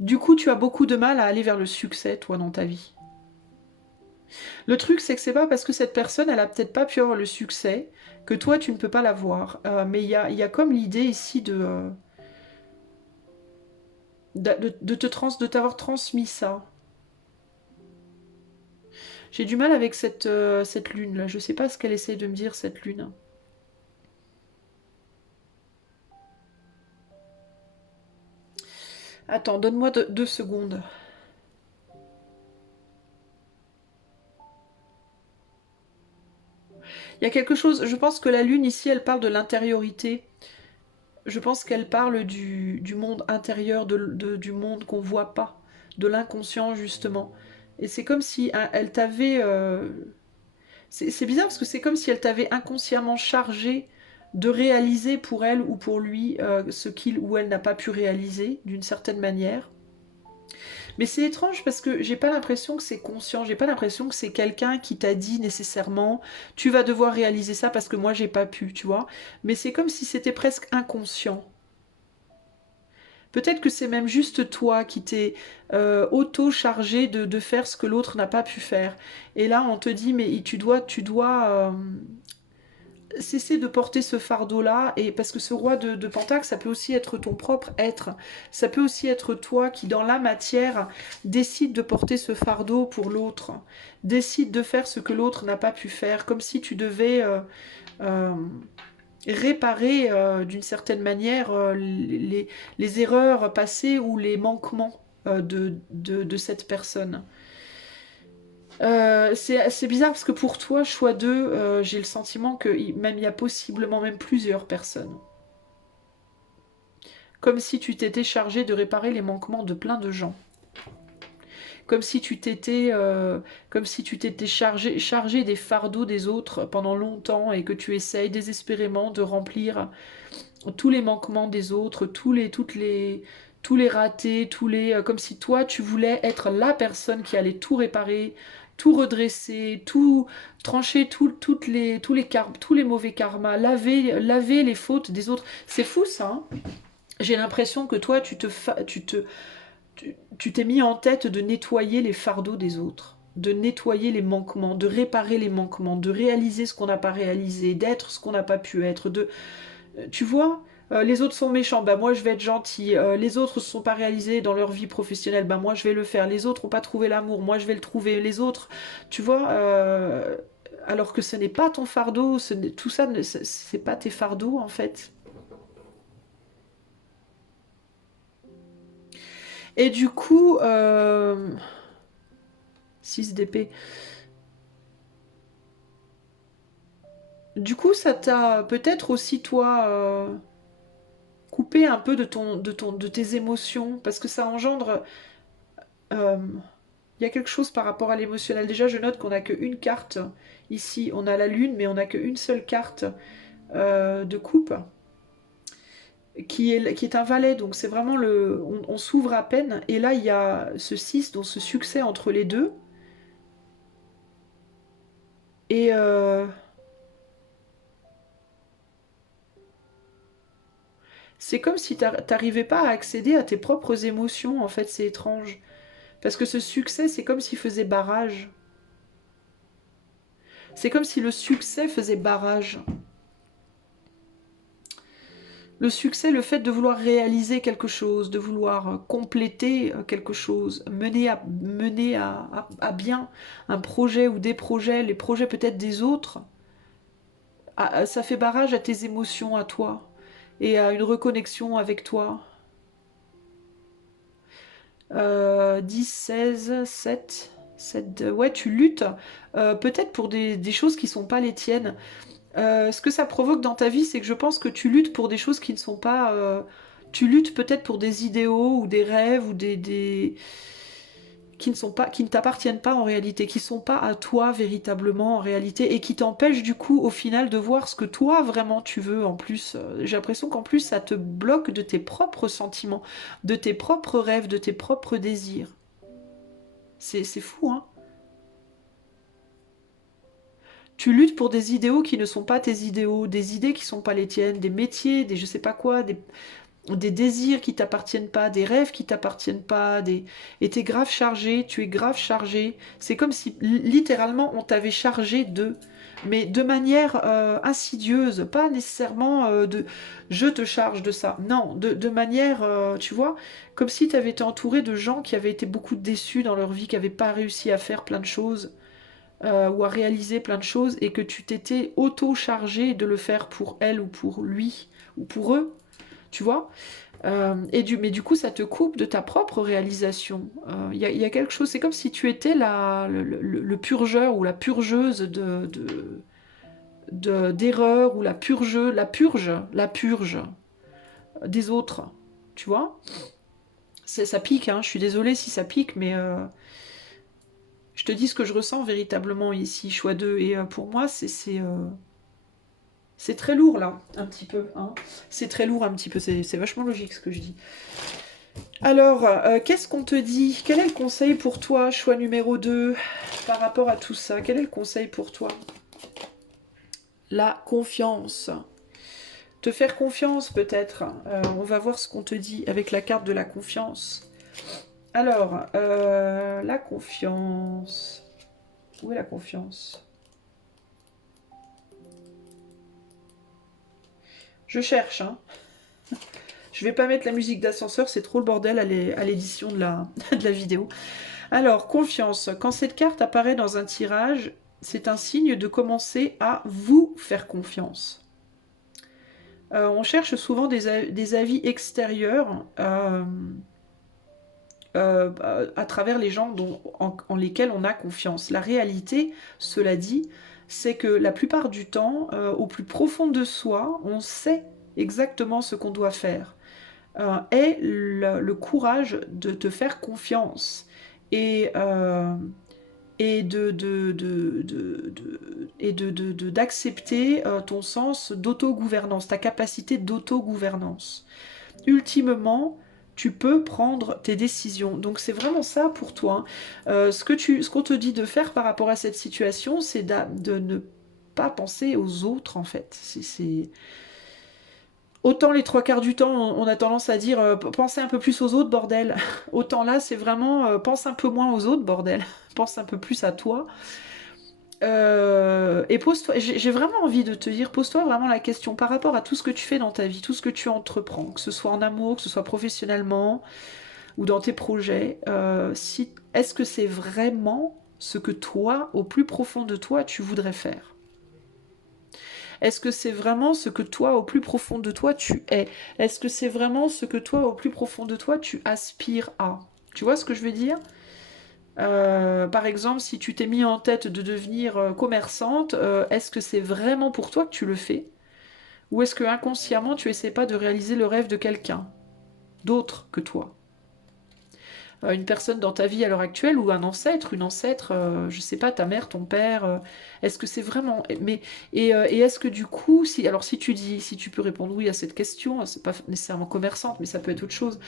Du coup, tu as beaucoup de mal à aller vers le succès, toi, dans ta vie. Le truc, c'est que c'est pas parce que cette personne, elle a peut-être pas pu avoir le succès que toi, tu ne peux pas l'avoir. Mais il y a comme l'idée ici de t'avoir transmis ça. J'ai du mal avec cette lune-là. Je sais pas ce qu'elle essaie de me dire, cette lune. Attends, donne-moi 2 secondes. Il y a quelque chose, je pense que la lune ici, elle parle de l'intériorité. Je pense qu'elle parle du monde intérieur, du monde qu'on voit pas, de l'inconscient justement. Et c'est comme si elle t'avait... c'est bizarre parce que c'est comme si elle t'avait inconsciemment chargé de réaliser pour elle ou pour lui ce qu'il ou elle n'a pas pu réaliser d'une certaine manière. Mais c'est étrange parce que j'ai pas l'impression que c'est conscient, j'ai pas l'impression que c'est quelqu'un qui t'a dit nécessairement tu vas devoir réaliser ça parce que moi j'ai pas pu, tu vois. Mais c'est comme si c'était presque inconscient. Peut-être que c'est même juste toi qui t'es auto-chargé de faire ce que l'autre n'a pas pu faire. Et là, on te dit, mais tu dois cesser de porter ce fardeau-là. Et parce que ce roi de Pentacle, ça peut aussi être ton propre être. Ça peut aussi être toi qui, dans la matière, décide de porter ce fardeau pour l'autre. Décide de faire ce que l'autre n'a pas pu faire. Comme si tu devais... euh, réparer d'une certaine manière les erreurs passées ou les manquements de cette personne. C'est bizarre parce que pour toi, choix 2, j'ai le sentiment que même il y a possiblement même plusieurs personnes. Comme si tu t'étais chargé de réparer les manquements de plein de gens. Comme si tu t'étais chargé des fardeaux des autres pendant longtemps et que tu essayes désespérément de remplir tous les manquements des autres, tous les ratés, comme si toi tu voulais être la personne qui allait tout réparer, tout redresser, tout trancher, tous les mauvais karmas, laver les fautes des autres. C'est fou ça. Hein. J'ai l'impression que toi tu t'es mis en tête de nettoyer les fardeaux des autres, de nettoyer les manquements, de réparer les manquements, de réaliser ce qu'on n'a pas réalisé, d'être ce qu'on n'a pas pu être, tu vois, les autres sont méchants, bah moi je vais être gentil. Les autres ne se sont pas réalisés dans leur vie professionnelle, bah moi je vais le faire. Les autres n'ont pas trouvé l'amour, moi je vais le trouver. Les autres, tu vois, alors que ce n'est pas ton fardeau, tout ça, c'est pas tes fardeaux en fait. Et du coup, 6 d'épée. Du coup, ça t'a peut-être aussi toi coupé un peu de tes émotions, parce que ça engendre. euh, Il y a quelque chose par rapport à l'émotionnel. Déjà, je note qu'on n'a qu'une carte. Ici, on a la lune, mais on n'a qu'une seule carte de coupe, qui est un valet. Donc, c'est vraiment le... On s'ouvre à peine. Et là, il y a ce 6, donc ce succès entre les deux. Et c'est comme si t'arrivais pas à accéder à tes propres émotions. En fait, c'est étrange. Parce que ce succès, c'est comme s'il faisait barrage. C'est comme si le succès faisait barrage. Le succès, le fait de vouloir réaliser quelque chose, de vouloir compléter quelque chose, mener à bien un projet ou des projets, les projets peut-être des autres, ça fait barrage à tes émotions, à toi, et à une reconnexion avec toi. 10, 16, 7, 7, ouais, tu luttes peut-être pour des choses qui sont pas les tiennes. Ce que ça provoque dans ta vie, c'est que je pense que tu luttes pour des choses qui ne sont pas... tu luttes peut-être pour des idéaux ou des rêves ou qui ne sont pas, qui ne t'appartiennent pas en réalité, qui ne sont pas à toi véritablement en réalité et qui t'empêchent du coup au final de voir ce que toi vraiment tu veux en plus. J'ai l'impression qu'en plus ça te bloque de tes propres sentiments, de tes propres rêves, de tes propres désirs. C'est fou, hein? Tu luttes pour des idéaux qui ne sont pas tes idéaux, des idées qui ne sont pas les tiennes, des métiers, des je sais pas quoi, des désirs qui t'appartiennent pas, des rêves qui t'appartiennent pas, et t'es grave chargé, tu es grave chargé. C'est comme si littéralement on t'avait chargé de, mais de manière insidieuse, pas nécessairement de je te charge de ça, non, de manière, tu vois, comme si tu avais été entouré de gens qui avaient été beaucoup déçus dans leur vie, qui n'avaient pas réussi à faire plein de choses. Ou à réaliser plein de choses et que tu t'étais auto-chargé de le faire pour elle ou pour lui ou pour eux, tu vois. Mais du coup, ça te coupe de ta propre réalisation. Y a quelque chose, c'est comme si tu étais le purgeur ou la purgeuse d'erreurs ou la purge des autres, tu vois. Ça pique, hein, je suis désolée si ça pique, mais je te dis ce que je ressens véritablement ici, choix 2. Et pour moi, c'est très lourd là, un petit peu. Hein. C'est très lourd un petit peu, c'est vachement logique ce que je dis. Alors, qu'est-ce qu'on te dit? Quel est le conseil pour toi, choix numéro 2, par rapport à tout ça? Quel est le conseil pour toi? La confiance. Te faire confiance peut-être. On va voir ce qu'on te dit avec la carte de la confiance. Alors, la confiance. Où est la confiance? Je cherche, hein. Je vais pas mettre la musique d'ascenseur, c'est trop le bordel à l'édition de de la vidéo. Alors, confiance. Quand cette carte apparaît dans un tirage, c'est un signe de commencer à vous faire confiance. On cherche souvent des avis extérieurs à travers les gens en lesquels on a confiance. La réalité, cela dit, c'est que la plupart du temps, au plus profond de soi, on sait exactement ce qu'on doit faire. Aie le courage de te faire confiance et, d'accepter ton sens d'autogouvernance, ta capacité d'autogouvernance. Ultimement, tu peux prendre tes décisions. Donc c'est vraiment ça pour toi. Hein. Ce qu'on te dit de faire par rapport à cette situation, c'est de ne pas penser aux autres en fait. Autant les trois quarts du temps, on a tendance à dire pensez un peu plus aux autres, bordel. Autant là, c'est vraiment pense un peu moins aux autres, bordel. Pense un peu plus à toi. Et pose-toi, j'ai vraiment envie de te dire, pose-toi vraiment la question par rapport à tout ce que tu fais dans ta vie, tout ce que tu entreprends, que ce soit en amour, que ce soit professionnellement ou dans tes projets. Est-ce que c'est vraiment ce que toi, au plus profond de toi, tu voudrais faire? Est-ce que c'est vraiment ce que toi, au plus profond de toi, tu es? Est-ce que c'est vraiment ce que toi, au plus profond de toi, tu aspires à? Tu vois ce que je veux dire? Par exemple, si tu t'es mis en tête de devenir commerçante, est-ce que c'est vraiment pour toi que tu le fais? Ou est-ce que inconsciemment tu essaies pas de réaliser le rêve de quelqu'un d'autre que toi? Une personne dans ta vie à l'heure actuelle ou un ancêtre, une ancêtre, je sais pas, ta mère, ton père, est-ce que c'est vraiment et est-ce que du coup si tu dis si tu peux répondre oui à cette question, c'est pas nécessairement commerçante mais ça peut être autre chose.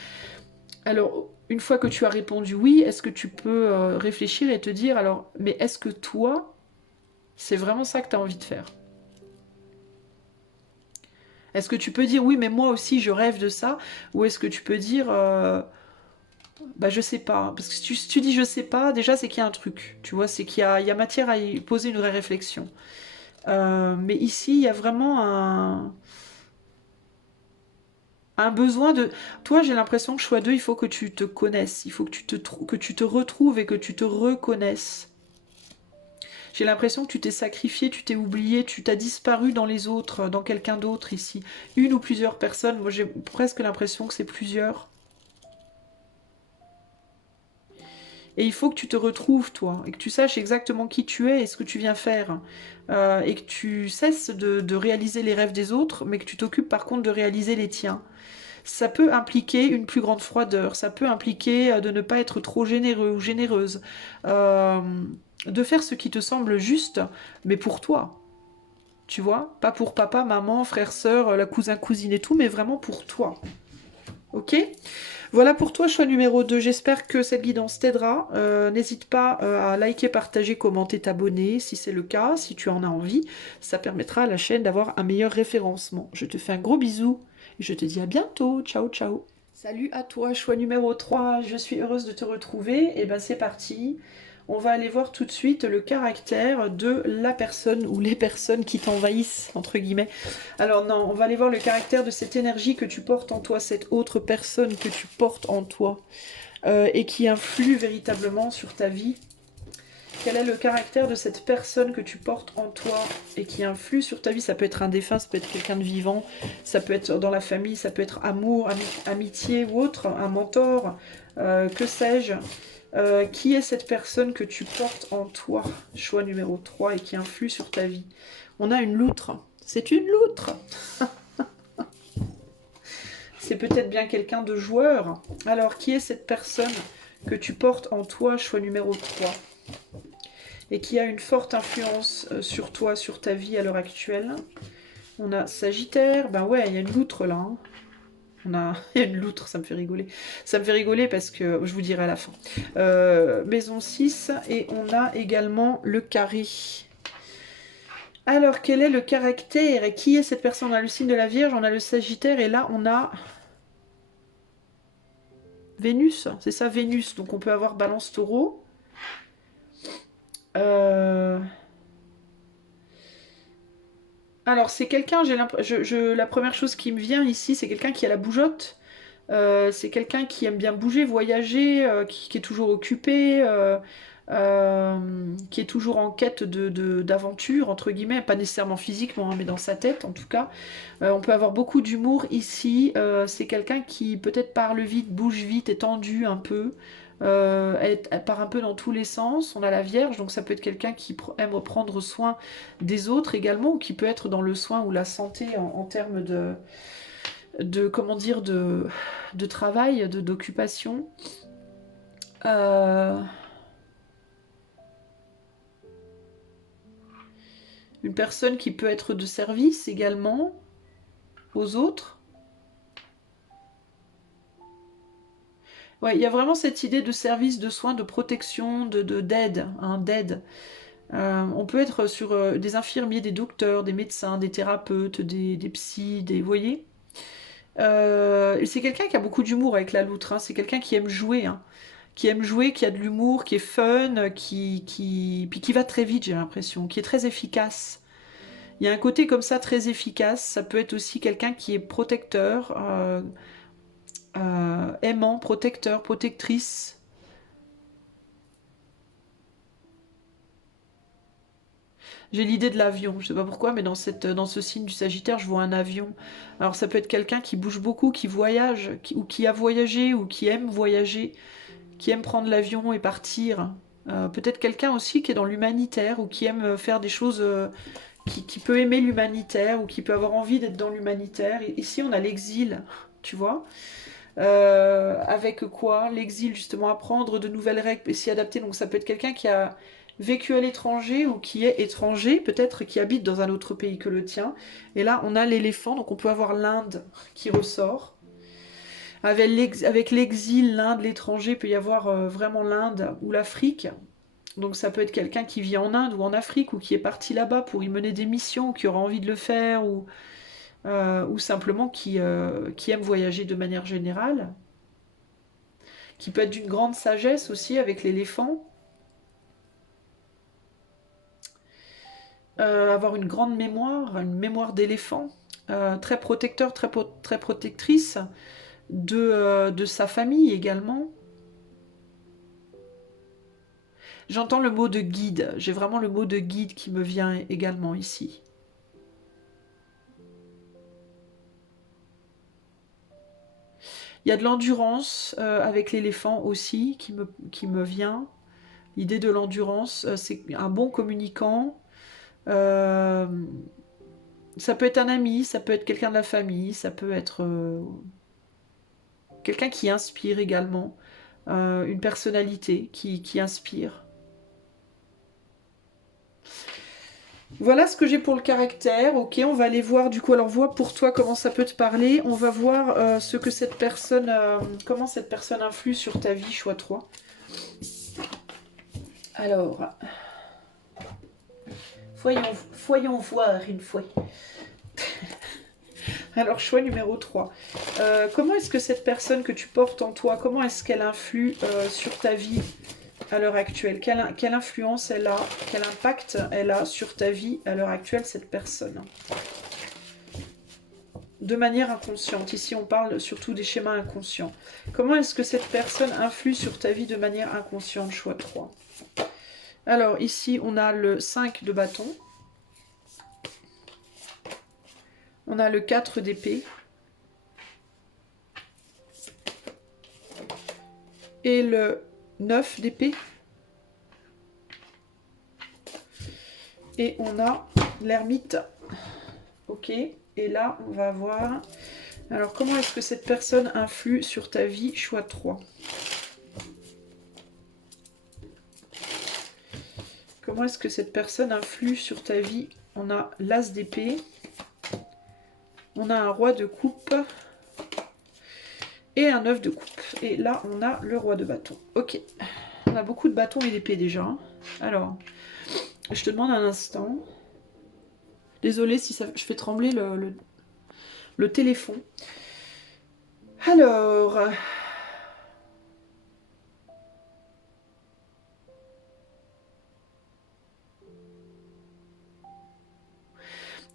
Alors une fois que tu as répondu oui, est-ce que tu peux réfléchir et te dire alors mais est-ce que toi c'est vraiment ça que tu as envie de faire? Est-ce que tu peux dire oui mais moi aussi je rêve de ça ou est-ce que tu peux dire bah je sais pas, parce que si tu dis je sais pas, déjà c'est qu'il y a un truc, tu vois, c'est il y a matière à y poser une vraie réflexion. Mais ici, il y a vraiment un besoin de... Toi, j'ai l'impression que choix 2, il faut que tu te connaisses, il faut que que tu te retrouves et que tu te reconnaisses. J'ai l'impression que tu t'es sacrifié, tu t'es oublié, tu t'as disparu dans les autres, dans quelqu'un d'autre ici. Une ou plusieurs personnes, moi j'ai presque l'impression que c'est plusieurs. Et il faut que tu te retrouves, toi, et que tu saches exactement qui tu es et ce que tu viens faire. Et que tu cesses de réaliser les rêves des autres, mais que tu t'occupes par contre de réaliser les tiens. Ça peut impliquer une plus grande froideur, ça peut impliquer de ne pas être trop généreux ou généreuse, euh, de faire ce qui te semble juste, mais pour toi. Tu vois, pas pour papa, maman, frère, sœur, la cousin, cousine et tout, mais vraiment pour toi. Ok? Voilà pour toi, choix numéro 2. J'espère que cette guidance t'aidera. N'hésite pas à liker, partager, commenter, t'abonner si c'est le cas, si tu en as envie. Ça permettra à la chaîne d'avoir un meilleur référencement. Je te fais un gros bisou et je te dis à bientôt. Ciao, ciao. Salut à toi, choix numéro 3. Je suis heureuse de te retrouver. Et ben c'est parti. On va aller voir tout de suite le caractère de la personne ou les personnes qui t'envahissent, entre guillemets. Alors non, on va aller voir le caractère de cette énergie que tu portes en toi, cette autre personne que tu portes en toi et qui influe véritablement sur ta vie. Quel est le caractère de cette personne que tu portes en toi et qui influe sur ta vie? Ça peut être un défunt, ça peut être quelqu'un de vivant, ça peut être dans la famille, ça peut être amour, amitié ou autre, un mentor, que sais-je. Qui est cette personne que tu portes en toi? Choix numéro 3 et qui influe sur ta vie. On a une loutre. C'est une loutre. C'est peut-être bien quelqu'un de joueur. Alors, qui est cette personne que tu portes en toi? Choix numéro 3. Et qui a une forte influence sur toi, sur ta vie à l'heure actuelle. On a Sagittaire. Ben ouais, il y a une loutre là. Hein. Il y a une loutre, ça me fait rigoler. Ça me fait rigoler parce que, je vous dirai à la fin. Maison 6, et on a également le carré. Alors, quel est le caractère et qui est cette personne? On a le signe de la Vierge, on a le Sagittaire, et là, on a Vénus. C'est ça, Vénus. Donc, on peut avoir Balance Taureau. Alors, c'est quelqu'un, la première chose qui me vient ici, c'est quelqu'un qui a la bougeotte. C'est quelqu'un qui aime bien bouger, voyager, qui est toujours occupé, qui est toujours en quête d'aventure, entre guillemets, pas nécessairement physiquement, hein, mais dans sa tête en tout cas. On peut avoir beaucoup d'humour ici. C'est quelqu'un qui peut-être parle vite, bouge vite, est tendu un peu. Elle part un peu dans tous les sens. On a la Vierge, donc ça peut être quelqu'un qui aime prendre soin des autres également, ou qui peut être dans le soin ou la santé en termes comment dire, de travail, d'occupation. Une personne qui peut être de service également aux autres. Ouais, il y a vraiment cette idée de service, de soins, de protection, d'aide, hein, d'aide. On peut être sur des infirmiers, des docteurs, des médecins, des thérapeutes, des psys, vous voyez. C'est quelqu'un qui a beaucoup d'humour avec la loutre, hein. C'est quelqu'un qui aime jouer, hein. Qui aime jouer, qui a de l'humour, qui est fun, puis qui va très vite, j'ai l'impression, qui est très efficace. Il y a un côté comme ça très efficace. Ça peut être aussi quelqu'un qui est protecteur, aimant, protecteur, protectrice. J'ai l'idée de l'avion, je sais pas pourquoi, mais dans ce signe du Sagittaire, je vois un avion. Alors ça peut être quelqu'un qui bouge beaucoup, qui voyage, ou qui a voyagé, ou qui aime voyager, qui aime prendre l'avion et partir. Peut-être quelqu'un aussi qui est dans l'humanitaire, ou qui aime faire des choses, qui peut aimer l'humanitaire, ou qui peut avoir envie d'être dans l'humanitaire. Ici, on a l'exil, tu vois. Avec quoi? L'exil, justement, apprendre de nouvelles règles et s'y adapter. Donc ça peut être quelqu'un qui a vécu à l'étranger ou qui est étranger, peut-être qui habite dans un autre pays que le tien. Et là, on a l'éléphant, donc on peut avoir l'Inde qui ressort. Avec l'exil, l'Inde, l'étranger, peut y avoir vraiment l'Inde ou l'Afrique. Donc ça peut être quelqu'un qui vit en Inde ou en Afrique ou qui est parti là-bas pour y mener des missions, qui aura envie de le faire ou simplement qui aime voyager de manière générale. Qui peut être d'une grande sagesse aussi avec l'éléphant. Avoir une mémoire d'éléphant, très protecteur, très protectrice de sa famille également. J'entends le mot de guide, j'ai vraiment le mot de guide qui me vient également ici. Il y a de l'endurance avec l'éléphant aussi qui me vient. L'idée de l'endurance, c'est un bon communicant. Euh, Ça peut être un ami, ça peut être quelqu'un de la famille, ça peut être quelqu'un qui inspire également, une personnalité qui inspire. Voilà ce que j'ai pour le caractère. Ok, on va aller voir du coup. Alors vois pour toi comment ça peut te parler. On va voir ce que cette personne, comment cette personne influe sur ta vie. Choix 3. Alors, voyons voir une fois. Alors choix numéro 3. Comment est-ce que cette personne que tu portes en toi, comment est-ce qu'elle influe sur ta vie à l'heure actuelle? Quelle influence elle a, quel impact elle a sur ta vie à l'heure actuelle, cette personne? De manière inconsciente. Ici, on parle surtout des schémas inconscients. Comment est-ce que cette personne influe sur ta vie de manière inconsciente? Choix 3. Alors, ici, on a le 5 de bâton. On a le 4 d'épée. Et le 9 d'épée. Et on a l'ermite. Ok. Et là, on va voir... Alors, comment est-ce que cette personne influe sur ta vie? Choix 3. Comment est-ce que cette personne influe sur ta vie? On a l'as d'épée. On a un roi de coupe. Et un œuf de coupe. Et là, on a le roi de bâton. Ok. On a beaucoup de bâtons et d'épées déjà. Alors, je te demande un instant. Désolée si ça, je fais trembler le téléphone. Alors...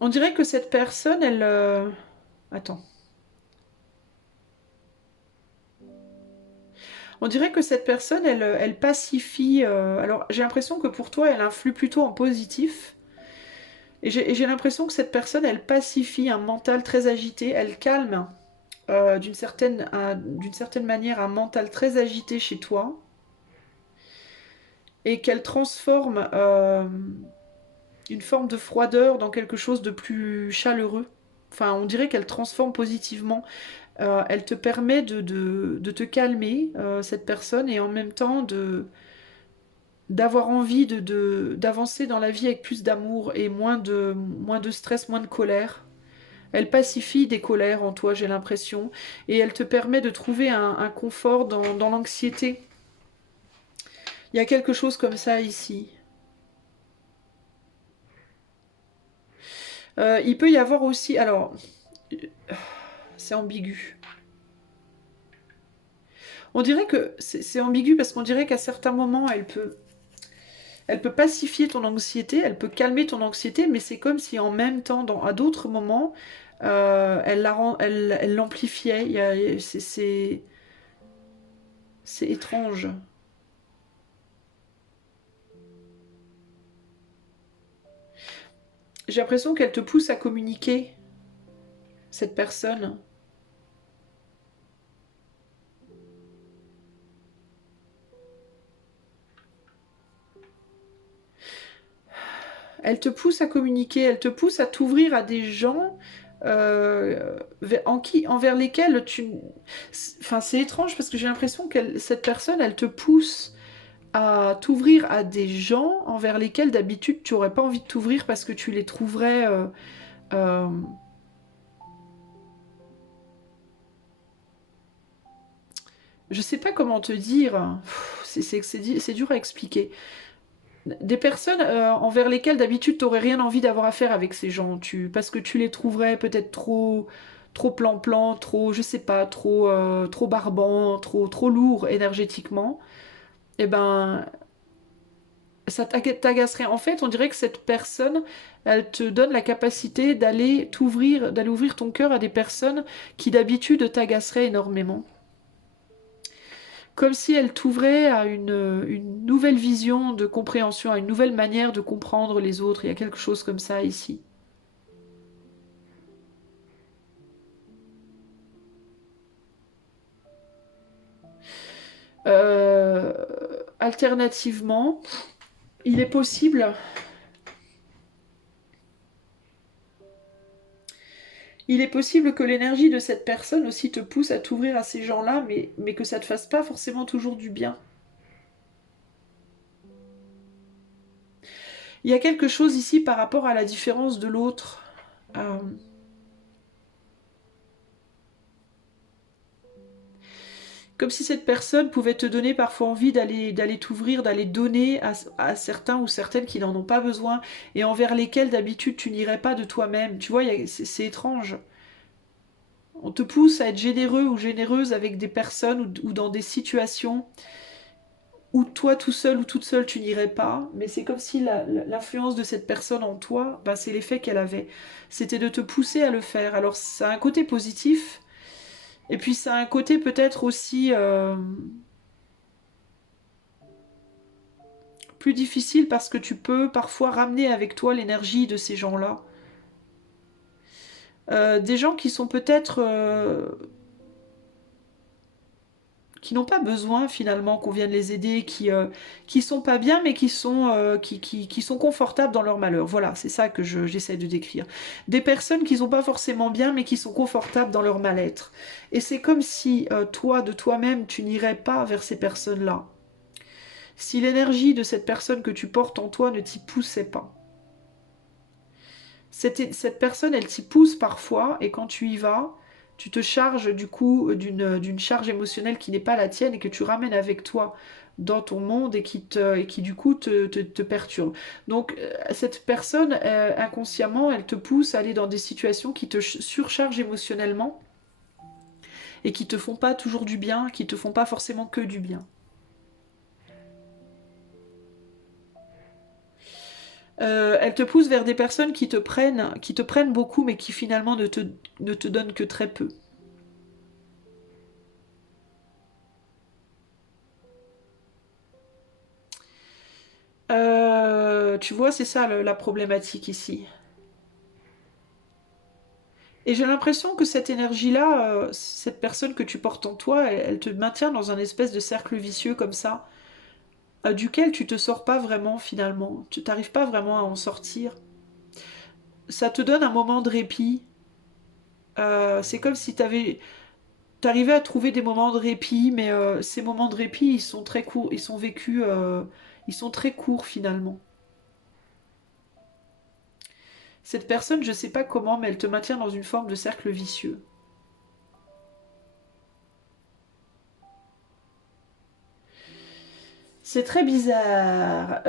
On dirait que cette personne, elle... Attends. On dirait que cette personne, elle pacifie... Alors, j'ai l'impression que pour toi, elle influe plutôt en positif. Et j'ai l'impression que cette personne, elle pacifie un mental très agité. Elle calme d'une certaine manière un mental très agité chez toi. Et qu'elle transforme une forme de froideur dans quelque chose de plus chaleureux. Enfin, on dirait qu'elle transforme positivement. Elle te permet de te calmer, cette personne, et en même temps d'avoir envie d'avancer dans la vie avec plus d'amour et moins de stress, moins de colère. Elle pacifie des colères en toi, j'ai l'impression, et elle te permet de trouver un confort dans l'anxiété. Il y a quelque chose comme ça ici. Il peut y avoir aussi... Alors, c'est ambigu. On dirait que c'est ambigu parce qu'on dirait qu'à certains moments, elle peut pacifier ton anxiété, elle peut calmer ton anxiété, mais c'est comme si en même temps, à d'autres moments, elle l'amplifiait. C'est étrange. J'ai l'impression qu'elle te pousse à communiquer, cette personne. Elle te pousse à communiquer, elle te pousse à t'ouvrir à des gens envers lesquels tu... Enfin, c'est étrange parce que j'ai l'impression que cette personne, elle te pousse à t'ouvrir à des gens envers lesquels d'habitude tu n'aurais pas envie de t'ouvrir parce que tu les trouverais... euh, je sais pas comment te dire, c'est dur à expliquer. Des personnes envers lesquelles d'habitude tu n'aurais rien envie d'avoir affaire avec ces gens, parce que tu les trouverais peut-être trop plan-plan, trop, je sais pas, trop barbant, trop lourd énergétiquement, et ben ça t'agacerait. En fait, on dirait que cette personne, elle te donne la capacité d'aller ouvrir ton cœur à des personnes qui d'habitude t'agaceraient énormément. Comme si elle t'ouvrait à une nouvelle vision de compréhension, à une nouvelle manière de comprendre les autres. Il y a quelque chose comme ça ici. Euh, Alternativement, il est possible... Il est possible que l'énergie de cette personne aussi te pousse à t'ouvrir à ces gens-là, mais que ça ne te fasse pas forcément toujours du bien. Il y a quelque chose ici par rapport à la différence de l'autre. Euh, Comme si cette personne pouvait te donner parfois envie d'aller t'ouvrir, d'aller donner à certains ou certaines qui n'en ont pas besoin et envers lesquels d'habitude tu n'irais pas de toi-même. Tu vois, c'est étrange. On te pousse à être généreux ou généreuse avec des personnes ou dans des situations où toi tout seul ou toute seule tu n'irais pas, mais c'est comme si l'influence de cette personne en toi, ben, c'est l'effet qu'elle avait. C'était de te pousser à le faire. Alors ça a un côté positif, et puis ça a un côté peut-être aussi plus difficile parce que tu peux parfois ramener avec toi l'énergie de ces gens-là. Des gens qui sont peut-être qui n'ont pas besoin finalement qu'on vienne les aider, qui sont pas bien mais qui sont confortables dans leur malheur. Voilà, c'est ça que j'essaie de décrire. Des personnes qui sont pas forcément bien mais qui sont confortables dans leur mal-être. Et c'est comme si toi, de toi-même, tu n'irais pas vers ces personnes-là. Si l'énergie de cette personne que tu portes en toi ne t'y poussait pas. Cette personne, elle t'y pousse parfois, et quand tu y vas, tu te charges du coup d'une charge émotionnelle qui n'est pas la tienne et que tu ramènes avec toi dans ton monde et qui du coup te perturbe. Donc cette personne, inconsciemment, elle te pousse à aller dans des situations qui te surchargent émotionnellement et qui te font pas toujours du bien, qui te font pas forcément que du bien. Elle te pousse vers des personnes qui te prennent beaucoup, mais qui finalement ne te donnent que très peu. Tu vois, c'est ça la problématique ici. Et j'ai l'impression que cette énergie-là, cette personne que tu portes en toi, elle te maintient dans un espèce de cercle vicieux comme ça, duquel tu te sors pas vraiment finalement. Tu n'arrives pas vraiment à en sortir. Ça te donne un moment de répit. C'est comme si t'arrivais à trouver des moments de répit, mais ces moments de répit, ils sont très courts, ils sont vécus, ils sont très courts finalement. Cette personne, je sais pas comment, mais elle te maintient dans une forme de cercle vicieux. C'est très bizarre.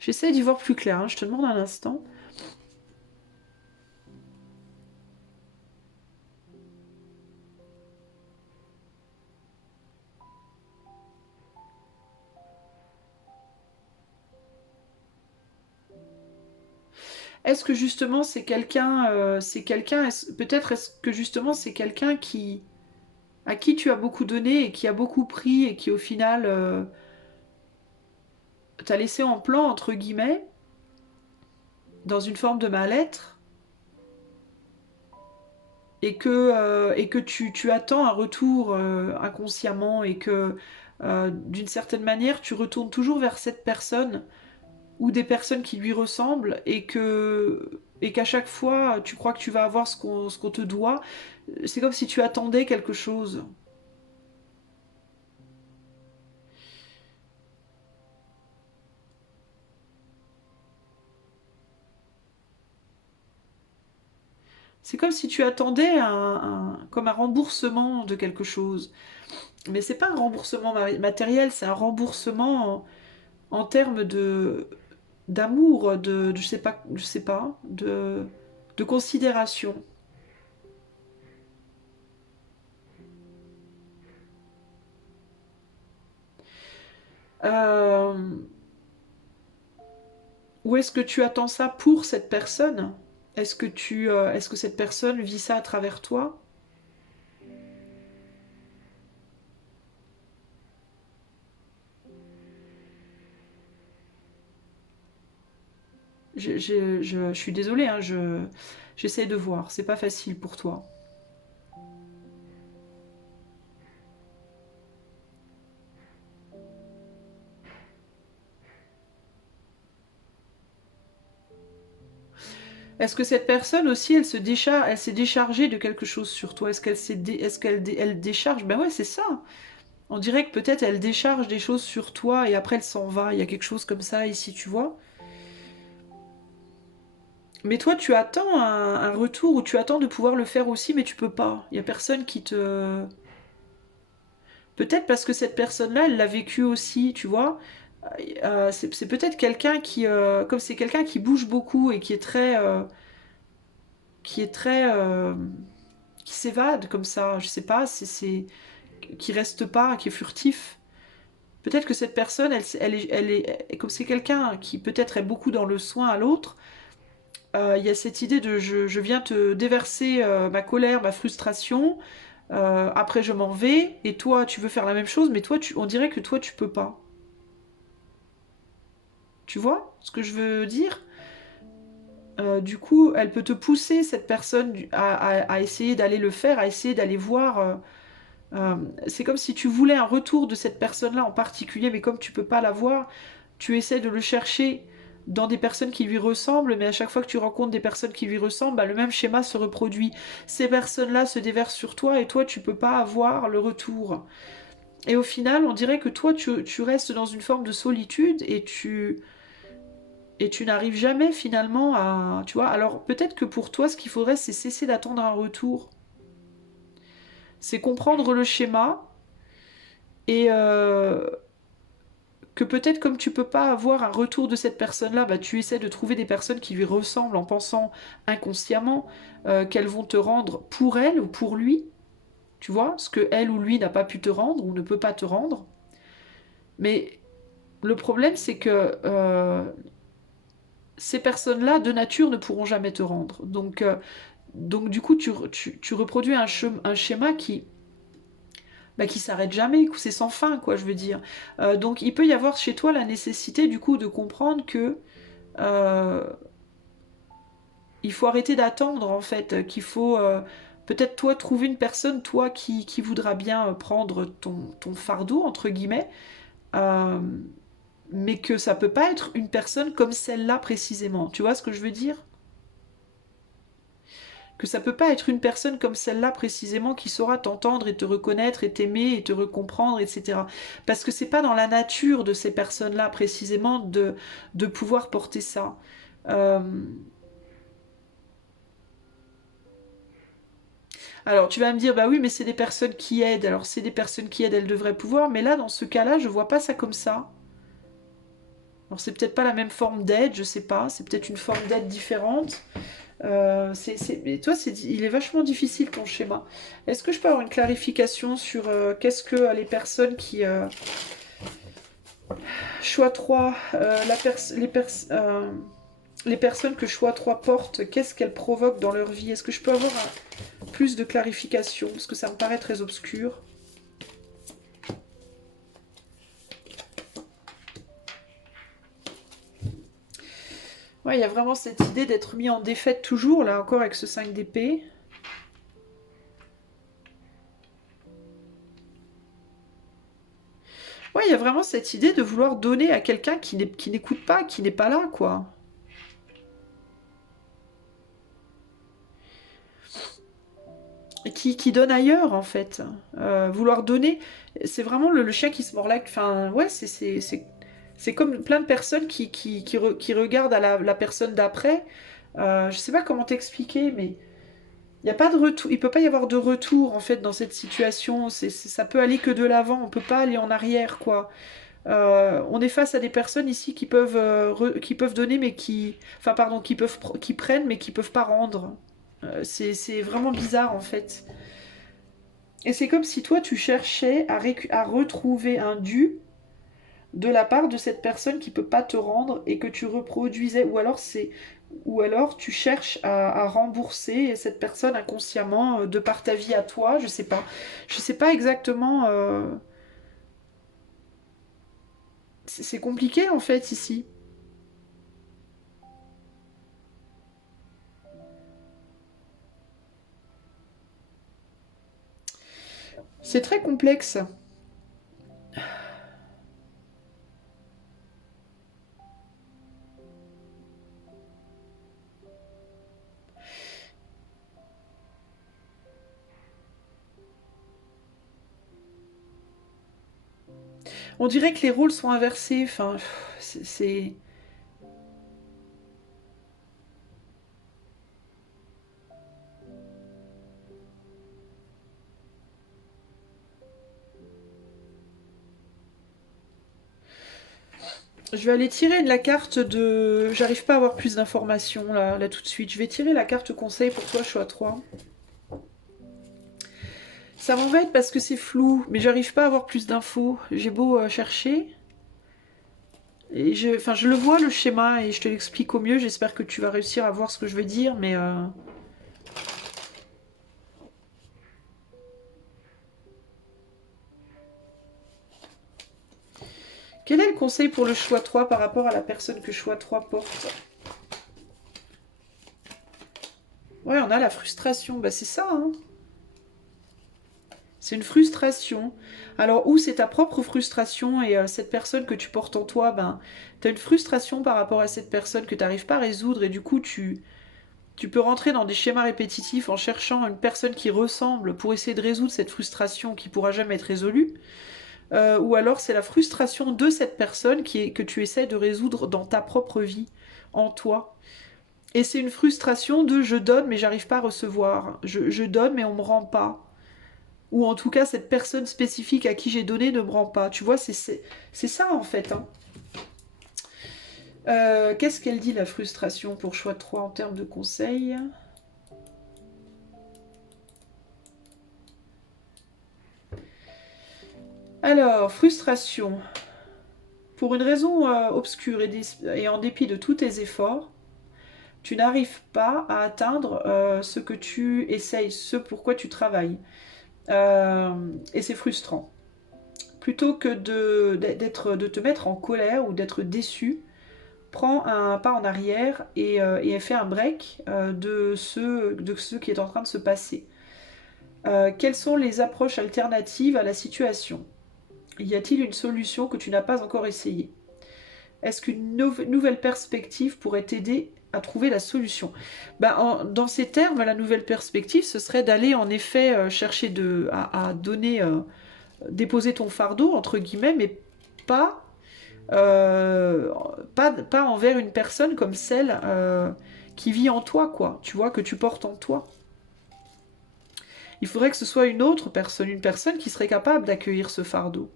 J'essaie d'y voir plus clair, hein. Je te demande un instant. Est-ce que justement peut-être est-ce que justement c'est quelqu'un à qui tu as beaucoup donné et qui a beaucoup pris et qui au final t'a laissé en plan entre guillemets dans une forme de mal-être et que tu attends un retour inconsciemment et que d'une certaine manière tu retournes toujours vers cette personne ou des personnes qui lui ressemblent et qu'à chaque fois tu crois que tu vas avoir ce qu'on te doit. C'est comme si tu attendais quelque chose. C'est comme si tu attendais comme un remboursement de quelque chose. Mais c'est pas un remboursement matériel, c'est un remboursement en termes de d'amour, je sais pas, de considération. Euh, ou est-ce que tu attends ça pour cette personne? Est-ce que cette personne vit ça à travers toi? Je suis désolée, hein, j'essaie de voir. C'est pas facile pour toi. Est-ce que cette personne aussi, elle s'est déchargée de quelque chose sur toi? Est-ce qu'elle elle décharge? Ben ouais, c'est ça. On dirait que peut-être elle décharge des choses sur toi et après elle s'en va. Il y a quelque chose comme ça ici, tu vois. Mais toi, tu attends un retour ou tu attends de pouvoir le faire aussi, mais tu peux pas. Il y a personne qui te... Peut-être parce que cette personne-là, elle l'a vécu aussi, tu vois. C'est peut-être quelqu'un qui... comme c'est quelqu'un qui bouge beaucoup et qui est très... qui est très... qui s'évade comme ça, je sais pas, qui reste pas, qui est furtif. Peut-être que cette personne, comme c'est quelqu'un qui peut-être est beaucoup dans le soin à l'autre, il y a cette idée de je viens te déverser ma colère, ma frustration, après je m'en vais, et toi tu veux faire la même chose, mais toi on dirait que toi tu peux pas. Tu vois ce que je veux dire? Du coup, elle peut te pousser, cette personne, à essayer d'aller le faire, à essayer d'aller voir. C'est comme si tu voulais un retour de cette personne-là en particulier, mais comme tu peux pas la voir, tu essaies de le chercher dans des personnes qui lui ressemblent, mais à chaque fois que tu rencontres des personnes qui lui ressemblent, bah, le même schéma se reproduit. Ces personnes-là se déversent sur toi et toi, tu peux pas avoir le retour. Et au final, on dirait que toi, tu restes dans une forme de solitude et tu n'arrives jamais finalement à... Tu vois, alors peut-être que pour toi, ce qu'il faudrait, c'est cesser d'attendre un retour. C'est comprendre le schéma et que peut-être comme tu peux pas avoir un retour de cette personne-là, bah, tu essaies de trouver des personnes qui lui ressemblent en pensant inconsciemment qu'elles vont te rendre pour elle ou pour lui, tu vois, ce que elle ou lui n'a pas pu te rendre ou ne peut pas te rendre. Mais le problème, c'est que ces personnes-là, de nature, ne pourront jamais te rendre. Donc du coup, tu reproduis un schéma qui s'arrête jamais, c'est sans fin, quoi, je veux dire. Donc il peut y avoir chez toi la nécessité, du coup, de comprendre que euh, il faut arrêter d'attendre, en fait, qu'il faut peut-être toi trouver une personne, toi, qui voudra bien prendre ton fardeau, entre guillemets, euh, mais que ça peut pas être une personne comme celle-là précisément. Tu vois ce que je veux dire? Que ça peut pas être une personne comme celle-là précisément qui saura t'entendre et te reconnaître et t'aimer et te recomprendre, etc. Parce que c'est pas dans la nature de ces personnes-là précisément de pouvoir porter ça. Euh, Alors tu vas me dire, bah oui, mais c'est des personnes qui aident. Alors c'est des personnes qui aident, elles devraient pouvoir, mais là, dans ce cas-là, je vois pas ça comme ça. Alors c'est peut-être pas la même forme d'aide, je sais pas, c'est peut-être une forme d'aide différente. Mais toi, il est vachement difficile ton schéma. Est-ce que je peux avoir une clarification sur qu'est-ce que les personnes qui... choix 3, les personnes que choix 3 portent, qu'est-ce qu'elles provoquent dans leur vie? Est-ce que je peux avoir plus de clarification? Parce que ça me paraît très obscur. Ouais, il y a vraiment cette idée d'être mis en défaite toujours, là encore avec ce 5 d'épée. Ouais, il y a vraiment cette idée de vouloir donner à quelqu'un qui n'écoute pas, qui n'est pas là, quoi. Et qui donne ailleurs, en fait. Vouloir donner, c'est vraiment le chien qui se mord la... Enfin, ouais, c'est comme plein de personnes qui regardent à la personne d'après. Je sais pas comment t'expliquer, mais il y a pas de retour. Il peut pas y avoir de retour, en fait, dans cette situation. Ça peut aller que de l'avant, on peut pas aller en arrière, quoi. On est face à des personnes ici qui peuvent donner, mais qui... Enfin, pardon, qui prennent, mais qui peuvent pas rendre. C'est vraiment bizarre, en fait. Et c'est comme si toi, tu cherchais à retrouver un dû de la part de cette personne qui peut pas te rendre et que tu reproduisais. Ou alors tu cherches à rembourser cette personne inconsciemment de par ta vie à toi. Je sais pas. Je sais pas exactement. C'est compliqué, en fait, ici. C'est très complexe. On dirait que les rôles sont inversés. Enfin, c'est... Je vais aller tirer de la carte de... J'arrive pas à avoir plus d'informations là tout de suite. Je vais tirer la carte conseil pour toi, choix 3. Ça m'embête parce que c'est flou, mais j'arrive pas à avoir plus d'infos. J'ai beau chercher. Et je le vois le schéma et je te l'explique au mieux. J'espère que tu vas réussir à voir ce que je veux dire, mais... Quel est le conseil pour le choix 3 par rapport à la personne que choix 3 porte? Ouais, on a la frustration. Bah c'est ça, hein. C'est une frustration. Alors, ou c'est ta propre frustration et cette personne que tu portes en toi, ben, tu as une frustration par rapport à cette personne que tu n'arrives pas à résoudre et du coup, tu peux rentrer dans des schémas répétitifs en cherchant une personne qui ressemble pour essayer de résoudre cette frustration qui pourra jamais être résolue. Ou alors, c'est la frustration de cette personne que tu essaies de résoudre dans ta propre vie, en toi. Et c'est une frustration de je donne mais j'arrive pas à recevoir. Je donne mais on me rend pas. Ou en tout cas, cette personne spécifique à qui j'ai donné ne me rend pas. Tu vois, c'est ça en fait. Hein. Qu'est-ce qu'elle dit, la frustration, pour choix 3 en termes de conseils? Alors, frustration. Pour une raison obscure et en dépit de tous tes efforts, tu n'arrives pas à atteindre ce que tu essayes, ce pourquoi tu travailles. Et c'est frustrant. Plutôt que de te mettre en colère ou d'être déçu, prends un pas en arrière et fais un break de ce qui est en train de se passer. Quelles sont les approches alternatives à la situation? Y a-t-il une solution que tu n'as pas encore essayée? Est-ce qu'une nouvelle perspective pourrait t'aider à trouver la solution? Dans ces termes, la nouvelle perspective, ce serait d'aller en effet chercher à donner, déposer ton fardeau, entre guillemets, mais pas pas envers une personne comme celle qui vit en toi, quoi. Tu vois, que tu portes en toi. Il faudrait que ce soit une personne qui serait capable d'accueillir ce fardeau.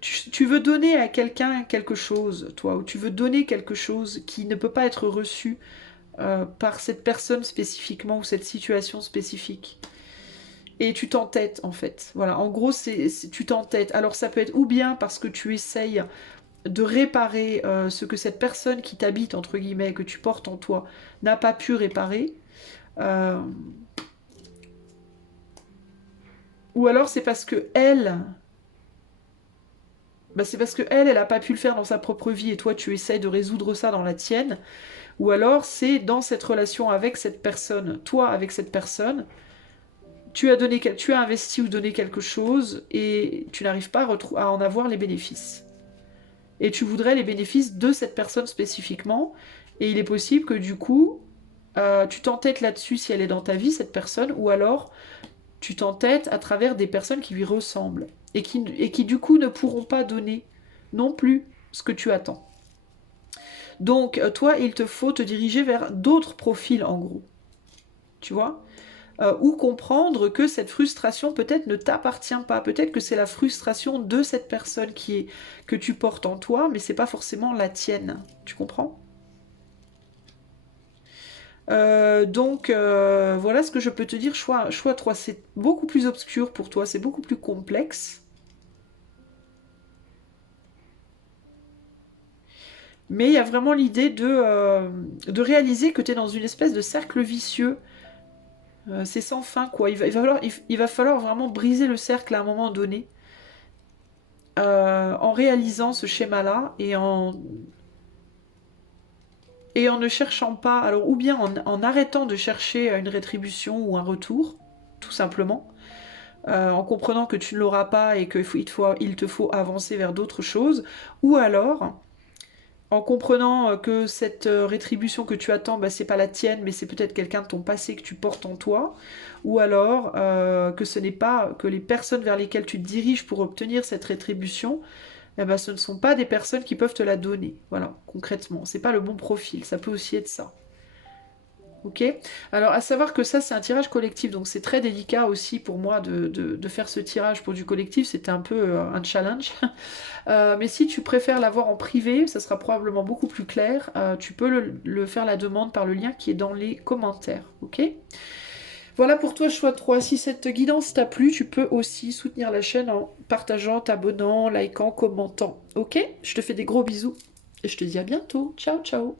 Tu veux donner à quelqu'un quelque chose, toi, ou tu veux donner quelque chose qui ne peut pas être reçu par cette personne spécifiquement ou cette situation spécifique. Et tu t'entêtes, en fait. Voilà, en gros, tu t'entêtes. Alors, ça peut être ou bien parce que tu essayes de réparer ce que cette personne qui t'habite, entre guillemets, que tu portes en toi, n'a pas pu réparer. Euh, ou alors c'est parce que elle, c'est parce que elle a pas pu le faire dans sa propre vie et toi tu essaies de résoudre ça dans la tienne. Ou alors c'est dans cette relation avec cette personne, toi avec cette personne, tu as investi ou donné quelque chose et tu n'arrives pas à en avoir les bénéfices. Et tu voudrais les bénéfices de cette personne spécifiquement. Et il est possible que du coup, tu t'entêtes là-dessus si elle est dans ta vie, cette personne, ou alors tu t'entêtes à travers des personnes qui lui ressemblent et qui du coup ne pourront pas donner non plus ce que tu attends. Donc toi, il te faut te diriger vers d'autres profils en gros. Tu vois, ou comprendre que cette frustration peut-être ne t'appartient pas. Peut-être que c'est la frustration de cette personne que tu portes en toi, mais c'est pas forcément la tienne. Tu comprends? Voilà ce que je peux te dire. Choix 3, c'est beaucoup plus obscur pour toi, c'est beaucoup plus complexe. Mais il y a vraiment l'idée de réaliser que tu es dans une espèce de cercle vicieux. C'est sans fin, quoi. Il va falloir vraiment briser le cercle à un moment donné. En réalisant ce schéma-là et en ne cherchant pas, alors ou bien en arrêtant de chercher une rétribution ou un retour, tout simplement, en comprenant que tu ne l'auras pas et qu'il te faut avancer vers d'autres choses, ou alors en comprenant que cette rétribution que tu attends, bah, c'est pas la tienne, mais c'est peut-être quelqu'un de ton passé que tu portes en toi, ou alors que ce n'est pas que les personnes vers lesquelles tu te diriges pour obtenir cette rétribution, eh ben, ce ne sont pas des personnes qui peuvent te la donner. Voilà, concrètement, c'est pas le bon profil. Ça peut aussi être ça. Ok. Alors, à savoir que ça, c'est un tirage collectif, donc c'est très délicat aussi pour moi de faire ce tirage pour du collectif. C'était un peu un challenge. Mais si tu préfères l'avoir en privé, ça sera probablement beaucoup plus clair. Tu peux le faire la demande par le lien qui est dans les commentaires. Ok. Voilà pour toi, choix 3. Si cette guidance t'a plu, tu peux aussi soutenir la chaîne en partageant, t'abonnant, likant, commentant. Ok. Je te fais des gros bisous et je te dis à bientôt. Ciao, ciao.